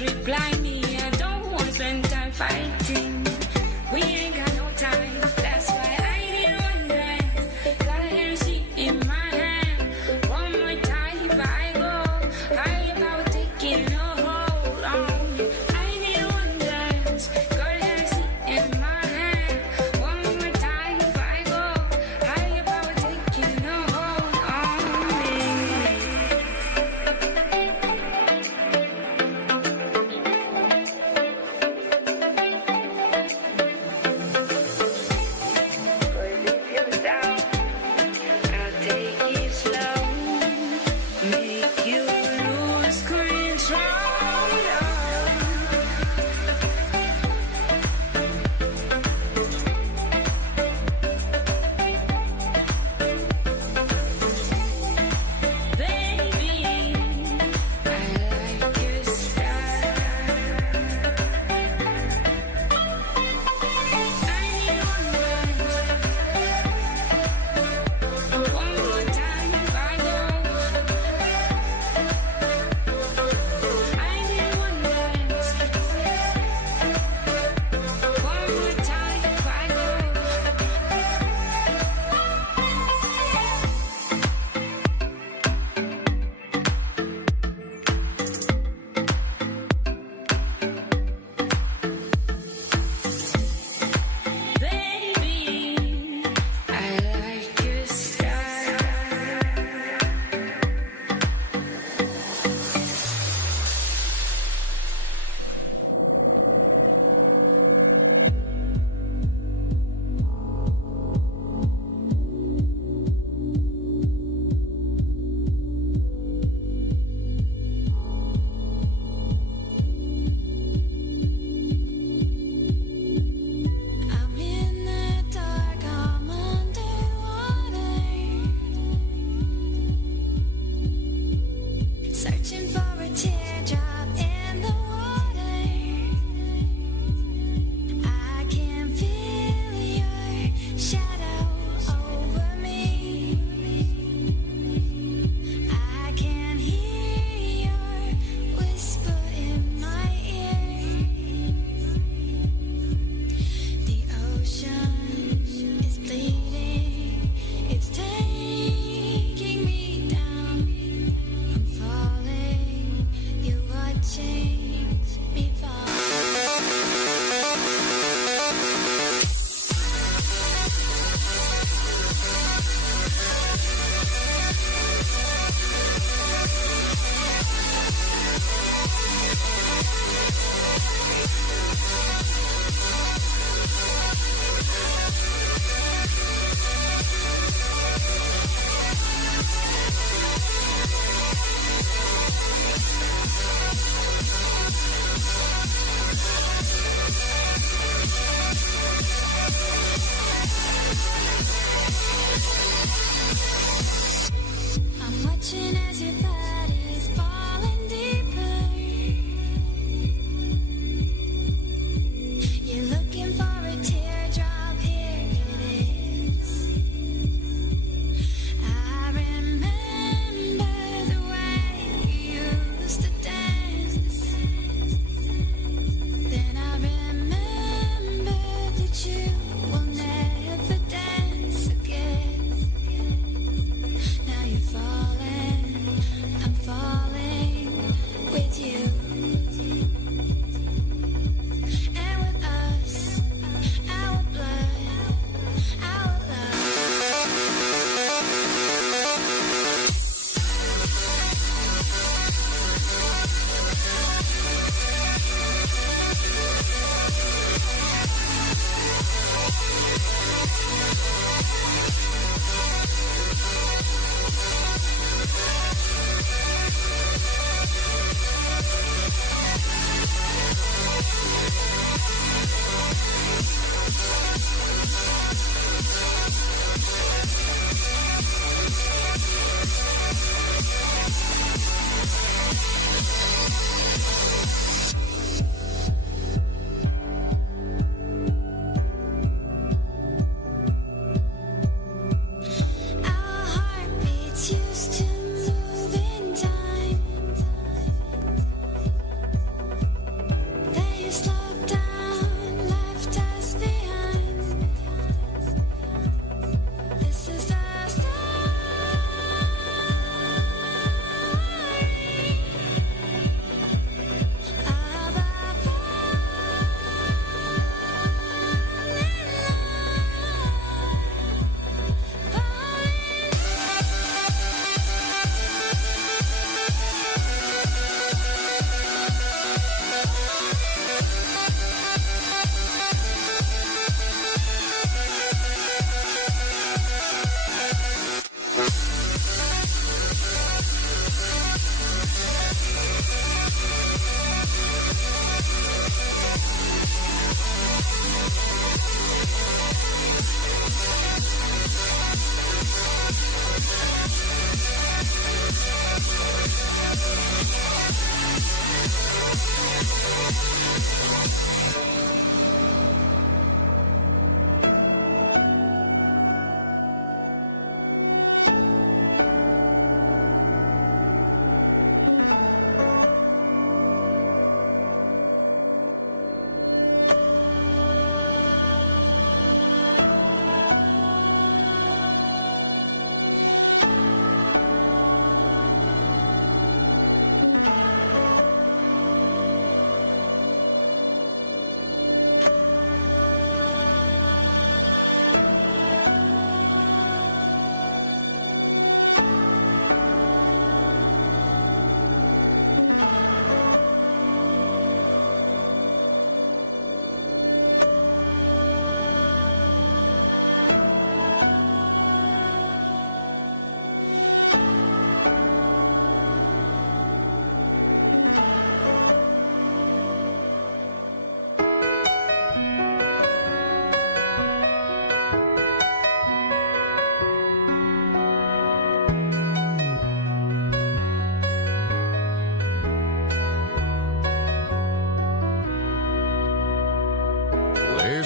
Reply me, I don't want to spend time fighting. We ain't got no time, that's why I need one dance.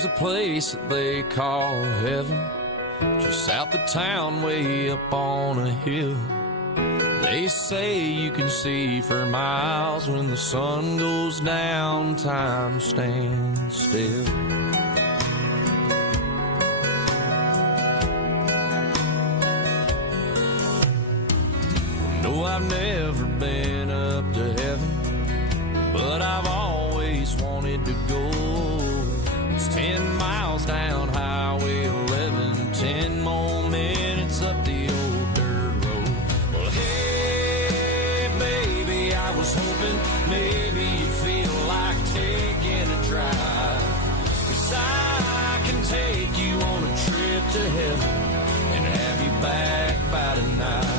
a place that they call heaven, just south of town, way up on a hill. They say you can see for miles when the sun goes down, time stands still. No, I've never been up to heaven, but I've always wanted to go. It's 10 miles down Highway 11, 10 more minutes up the old dirt road. Well, hey, baby, I was hoping maybe you'd feel like taking a drive, 'cause I can take you on a trip to heaven and have you back by tonight.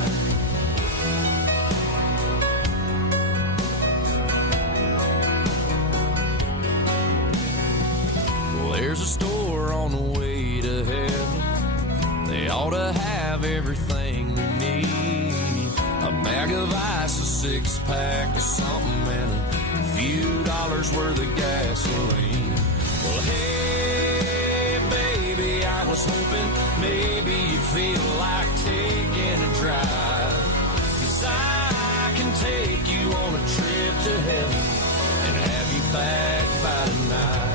There's a store on the way to heaven. They ought to have everything we need. A bag of ice, a 6-pack of something, and a few dollars worth of gasoline. Well, hey, baby, I was hoping maybe you'd feel like taking a drive, 'cause I can take you on a trip to heaven and have you back by tonight.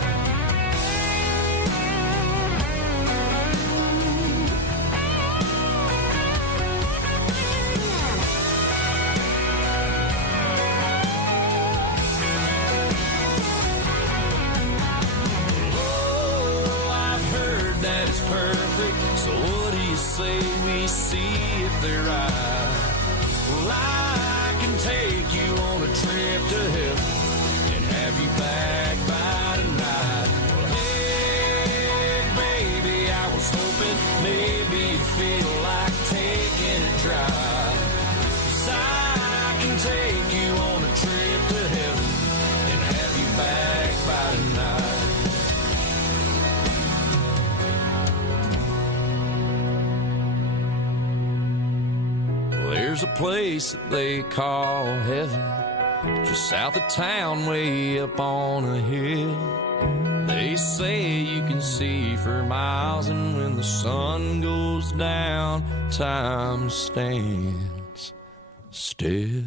Perfect, so what do you say we see if they're right? Well, I can take you on a trip to heaven and have you back by tonight. Well, hey, baby, I was hoping maybe you'd feel like taking a drive, 'cause I can take you on a trip to heaven and have you back by tonight. There's a place that they call heaven, just south of town, way up on a hill. They say you can see for miles, and when the sun goes down, time stands still.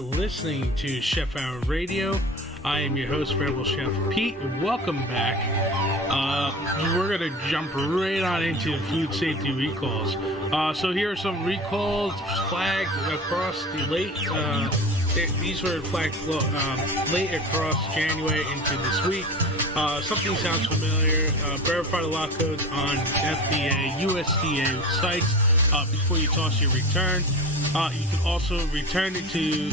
listening to Chef Hour Radio. I am your host, Rebel Chef Pete. Welcome back. We're going to jump right on into the food safety recalls. So here are some recalls flagged across the late. These were flagged late across January into this week. Something sounds familiar. Verify the lot codes on FDA, USDA sites before you toss your return. You can also return it to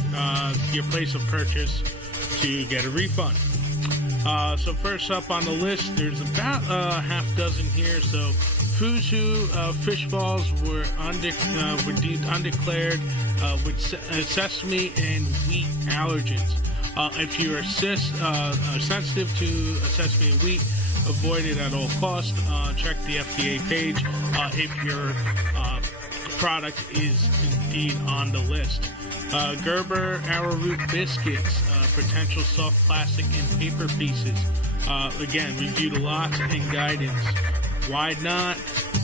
your place of purchase to get a refund. So first up on the list, there's about half dozen here. So Fuzu fish balls were deemed undeclared with sesame and wheat allergens. If you are sensitive to sesame and wheat, avoid it at all costs. Check the FDA page if your product is indeed on the list. Gerber arrowroot biscuits, potential soft plastic and paper pieces. Again, review the lots and guidance. Why not?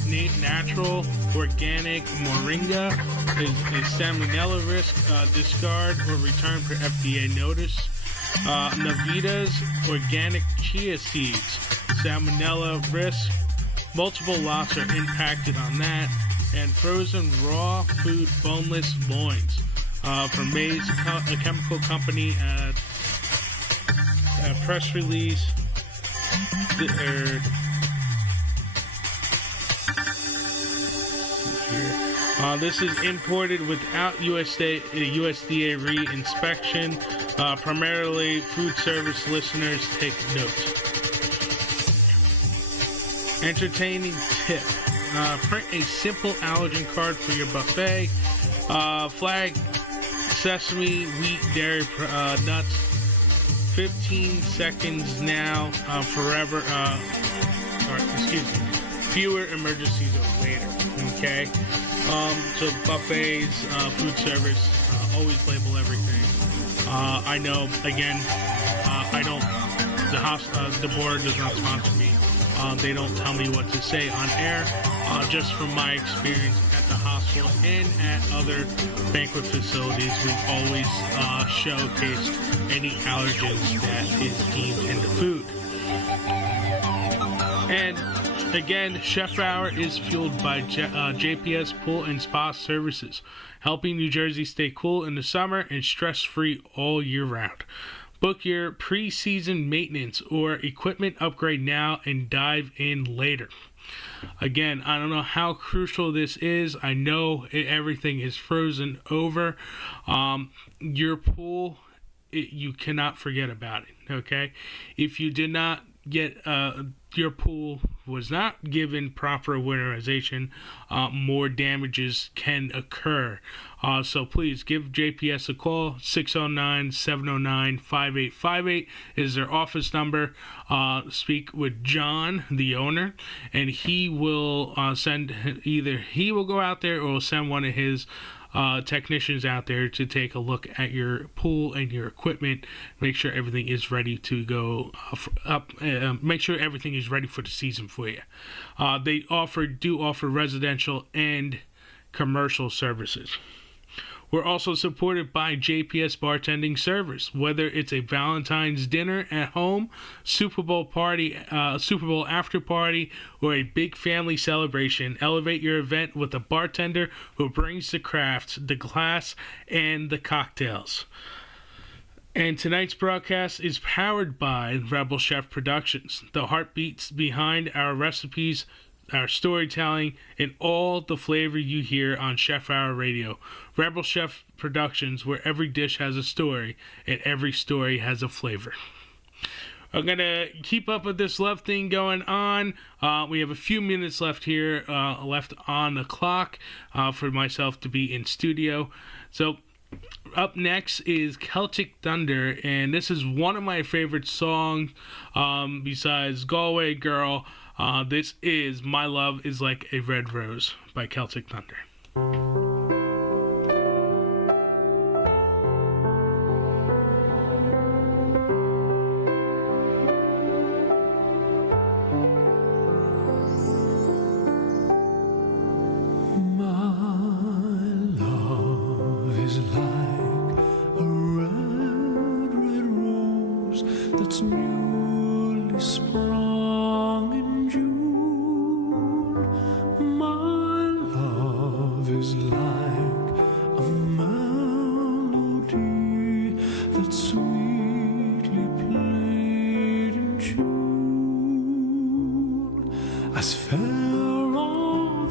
Natural, organic moringa is salmonella risk. Discard or return per FDA notice. Navitas organic chia seeds, salmonella risk. Multiple lots are impacted on that. And frozen raw food boneless loins from Mays, a chemical company. Press release. This is imported without USDA re-inspection. Primarily food service listeners, take note. Entertaining tip. Print a simple allergen card for your buffet. Flag sesame, wheat, dairy, nuts. 15 seconds now, forever. Fewer emergencies are later. Okay. So buffets, food service, always label everything. I know. Again, I don't. The board does not sponsor me. They don't tell me what to say on air. Just from my experience at the hospital and at other banquet facilities, we've always showcased any allergens that is deemed in the food. And again, Chef Hour is fueled by JPS Pool and Spa Services, helping New Jersey stay cool in the summer and stress-free all year round. Book your pre-season maintenance or equipment upgrade now and dive in later. Again, I don't know how crucial this is. I know everything is frozen over. Your pool, you cannot forget about it, okay? If you did not get your pool was not given proper winterization, more damages can occur. So please give JPS a call. 609-709-5858 is their office number. Speak with John, the owner, and he will he will go out there or will send one of his technicians out there to take a look at your pool and your equipment, make sure everything is ready to go make sure everything is ready for the season for you. They do offer residential and commercial services. We're also supported by JPS Bartending Service. Whether it's a Valentines dinner at home, Super Bowl party, Super Bowl after party, or a big family celebration, elevate your event with a bartender who brings the crafts, the glass, and the cocktails. And tonight's broadcast is powered by Rebel Chef Productions, the heartbeats behind our recipes, our storytelling, and all the flavor you hear on Chef Hour Radio. Rebel Chef Productions, where every dish has a story and every story has a flavor. I'm going to keep up with this love thing going on. We have a few minutes left here, left on the clock for myself to be in studio. So up next is Celtic Thunder, and this is one of my favorite songs besides Galway Girl. This is My Love Is Like a Red Rose by Celtic Thunder. My love is like a that's newly sprung in June. My love is like a melody that's sweetly played in tune. As fair on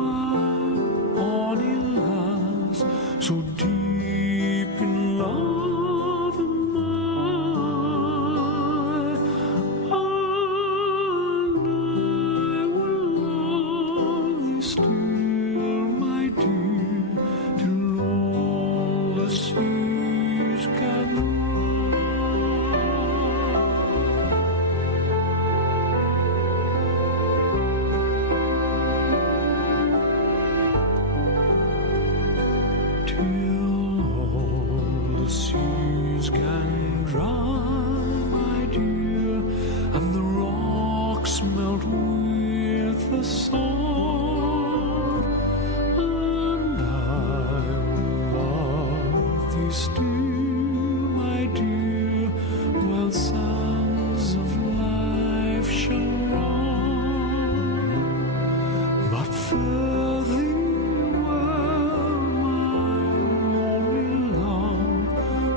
my bonny lass, so deep in love am I, and I will love thee still, my dear, till all the seas can till all the seas can dry, my dear, and the rocks melt with the sun, and I love thee still, my dear, while sands of life shall run. But fare thee well, my only love,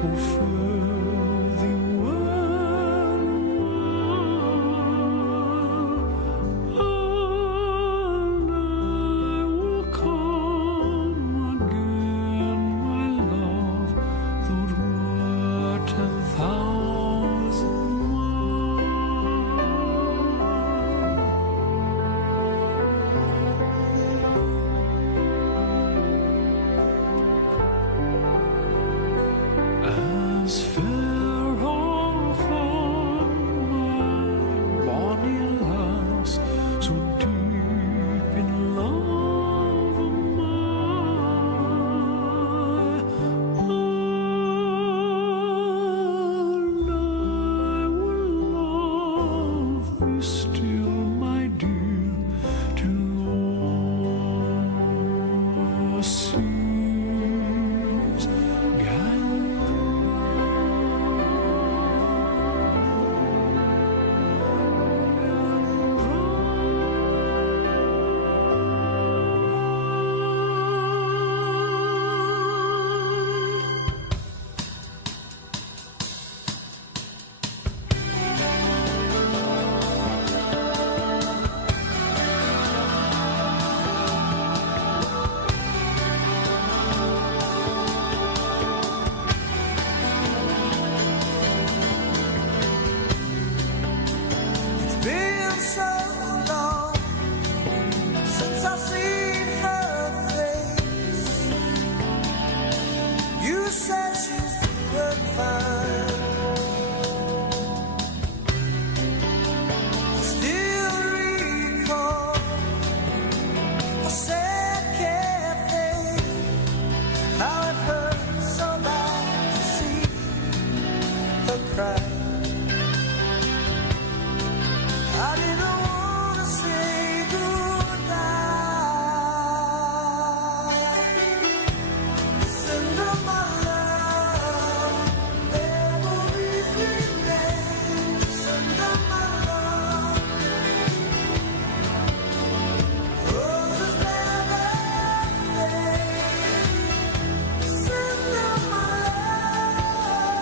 oh fare thee well, and I will come again, my love, though it were 10,000 as fair of all my bonny lass, so deep in love am I, and I will love thee still, my dear, till all the seas can It's been so long since I've seen her face. You said she's doing fine. I still recall a sad cafe, how it hurt so bad to see her cry. I didn't want to say goodbye. Send her my love, memories remain. Send her my love, roses never fade. Send her my love.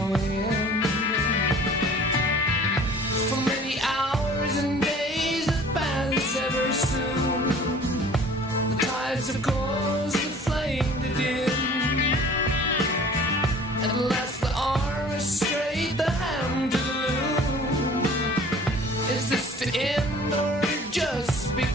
no end. For many hours and days that pass ever soon, the tides of course have flamed it in. At last the arm is straight, the hand to the loom. Is this to end or just begin?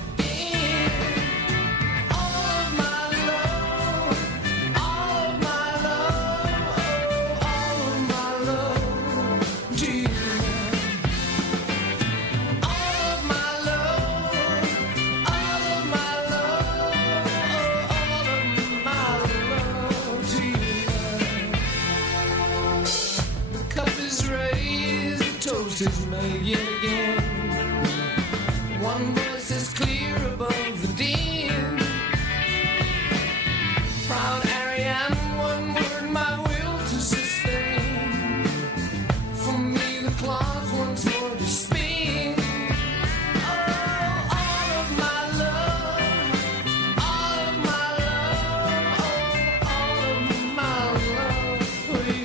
Is made yet again. One voice is clear above the din. Proud Ariane, one word my will to sustain. For me the clock once more to spin. Oh, all of my love, all of my love, oh, all of my love for you.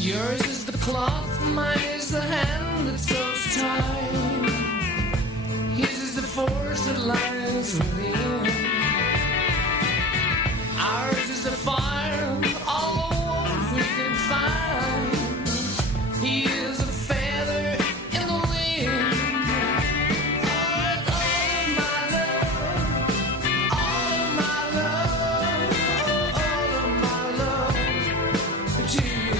Yours is the cloth, mine is the hand that sews time. His is the force that lies within. Ours is the fire, all the warmth we can find. He is a feather in the wind. All of my love, all of my love, all of my love to you.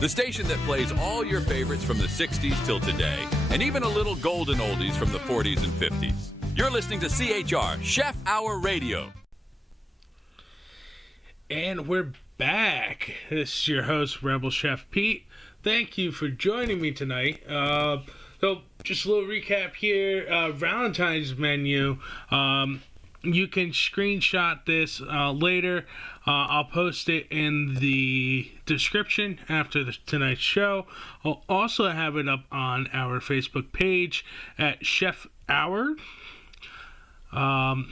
The station that plays all your favorites from the 60s till today, and even a little golden oldies from the 40s and 50s. You're listening to CHR, Chef Hour Radio. And we're back. This is your host, Rebel Chef Pete. Thank you for joining me tonight. So, just a little recap here. Valentine's menu. You can screenshot this later. I'll post it in the description after tonight's show. I'll also have it up on our Facebook page at Chef Hour. That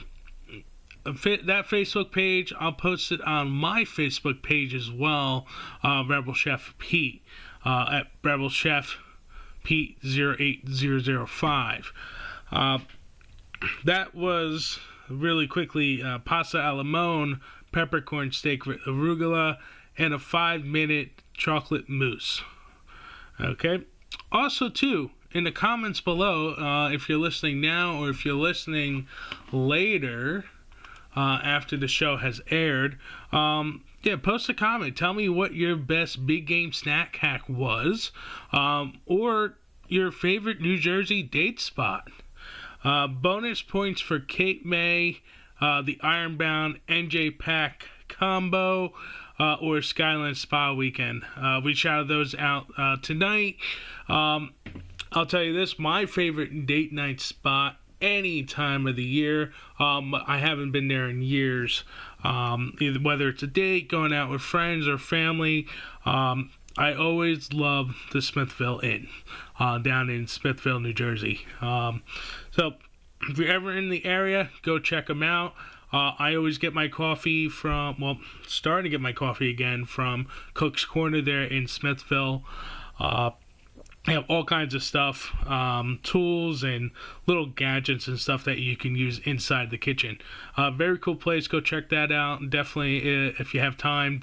Facebook page, I'll post it on my Facebook page as well, Rebel Chef Pete, at Rebel Chef Pete 08005. That was really quickly pasta alla limone, peppercorn steak with arugula, and a 5-minute chocolate mousse. Okay. Also, too, in the comments below, if you're listening now or if you're listening later, after the show has aired, post a comment. Tell me what your best big game snack hack was, or your favorite New Jersey date spot. Bonus points for Cape May, the Ironbound NJ Pack combo, or Skyline Spa weekend. We shouted those out tonight. I'll tell you this, my favorite date night spot any time of the year. I haven't been there in years. Either whether it's a date, going out with friends or family. I always love the Smithville Inn down in Smithville, New Jersey. So if you're ever in the area, go check them out. I always get my coffee starting to get my coffee again from Cook's Corner there in Smithville. They have all kinds of stuff, tools and little gadgets and stuff that you can use inside the kitchen. Very cool place. Go check that out. Definitely, if you have time,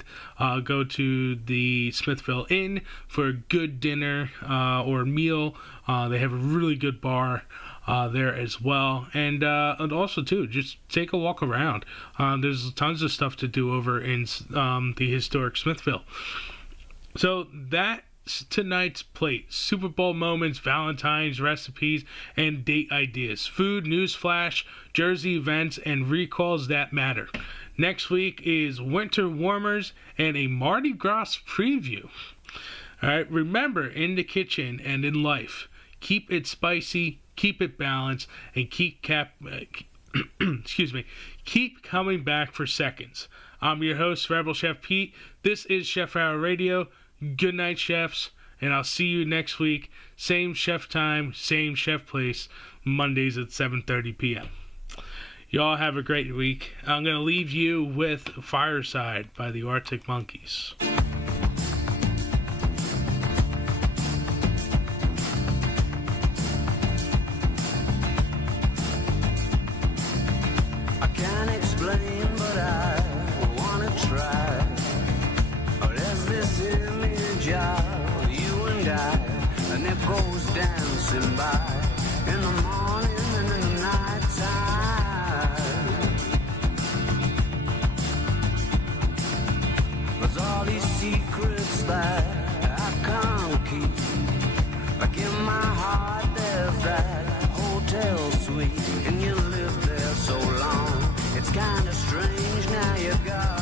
go to the Smithville Inn for a good dinner or meal. They have a really good bar there as well. And also, too, just take a walk around. There's tons of stuff to do over in the historic Smithville. So that's tonight's plate: Super Bowl moments, Valentines recipes, and date ideas, food, news flash, Jersey events, and recalls that matter. Next week is winter warmers and a Mardi Gras preview. All right, remember, in the kitchen and in life, keep it spicy, keep it balanced, and keep coming back for seconds. I'm your host, Rebel Chef Pete. This is Chef Hour Radio. Good night, chefs, and I'll see you next week. Same chef time, same chef place, Mondays at 7:30 p.m. Y'all have a great week. I'm going to leave you with Fireside by the Arctic Monkeys. I can't explain, but I wanna try. There's this image of you and I, and it goes dancing by in the morning and in the night time. There's all these secrets that I can't keep. Like in my heart there's that hotel suite, and you lived there so long. It's kinda strange now you're gone.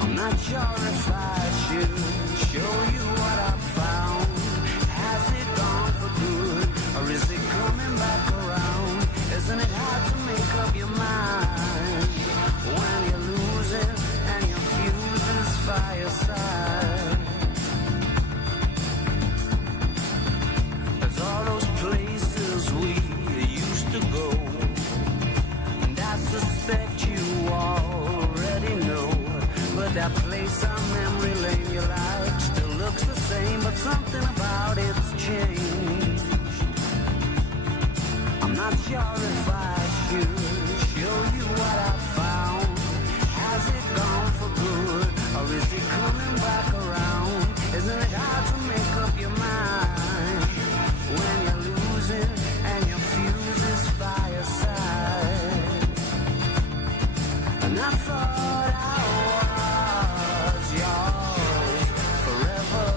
I'm not sure if I should show you what I found. Has it gone for good, or is it coming back around? Isn't it hard to make up your mind when you're losing and your fuse is fireside? There's all those places we used to go, and I suspect you already know. But that place on memory lane you like still looks the same, but something about it's changed. I'm not sure if I should show you what I found. Has it gone for good, or is it coming back around? Isn't it hard to make up your mind when you're losing and your fuse is fireside? And I thought I was yours forever,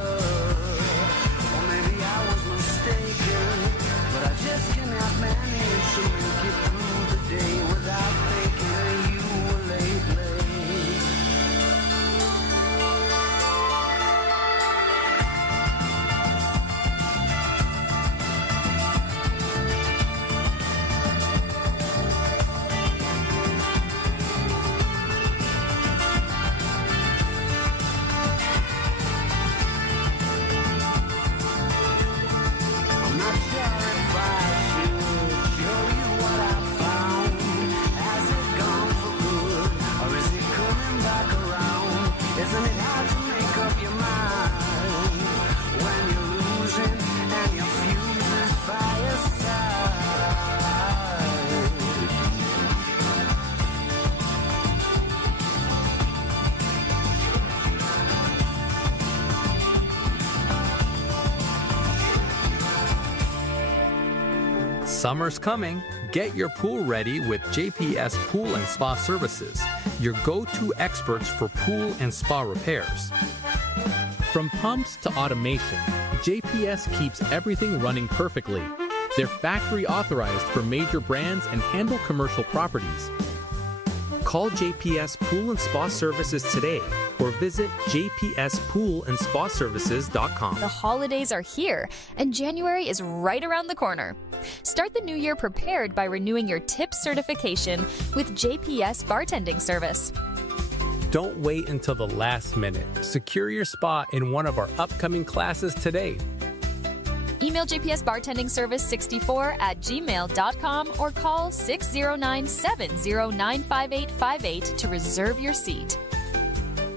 or maybe I was mistaken. Summer's coming. Get your pool ready with JPS Pool and Spa Services, your go-to experts for pool and spa repairs. From pumps to automation, JPS keeps everything running perfectly. They're factory authorized for major brands and handle commercial properties. Call JPS Pool and Spa Services today or visit jpspoolandspaservices.com. The holidays are here, and January is right around the corner. Start the new year prepared by renewing your tip certification with JPS Bartending Service. Don't wait until the last minute. Secure your spot in one of our upcoming classes today. Email JPS Bartending Service 64@gmail.com or call 609-709-5858 to reserve your seat.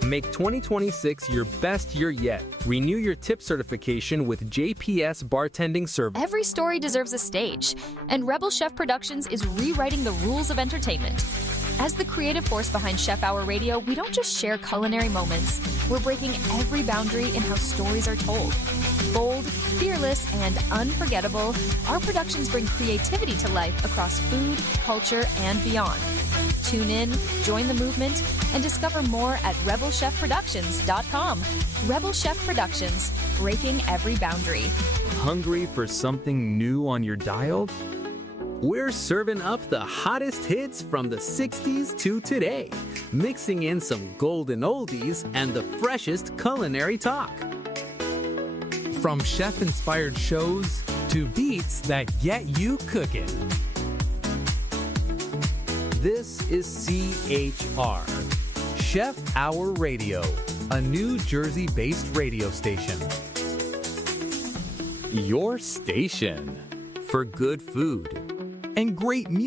Make 2026 your best year yet. Renew your tip certification with JPS Bartending Service. Every story deserves a stage, and Rebel Chef Productions is rewriting the rules of entertainment. As the creative force behind Chef Hour Radio, we don't just share culinary moments. We're breaking every boundary in how stories are told. Bold, fearless, and unforgettable, our productions bring creativity to life across food, culture, and beyond. Tune in, join the movement, and discover more at rebelchefproductions.com. Rebel Chef Productions, breaking every boundary. Hungry for something new on your dial? We're serving up the hottest hits from the 60s to today, mixing in some golden oldies and the freshest culinary talk. From chef-inspired shows to beats that get you cooking. This is CHR, Chef Hour Radio, A New Jersey-based radio station. your station for good food And great music.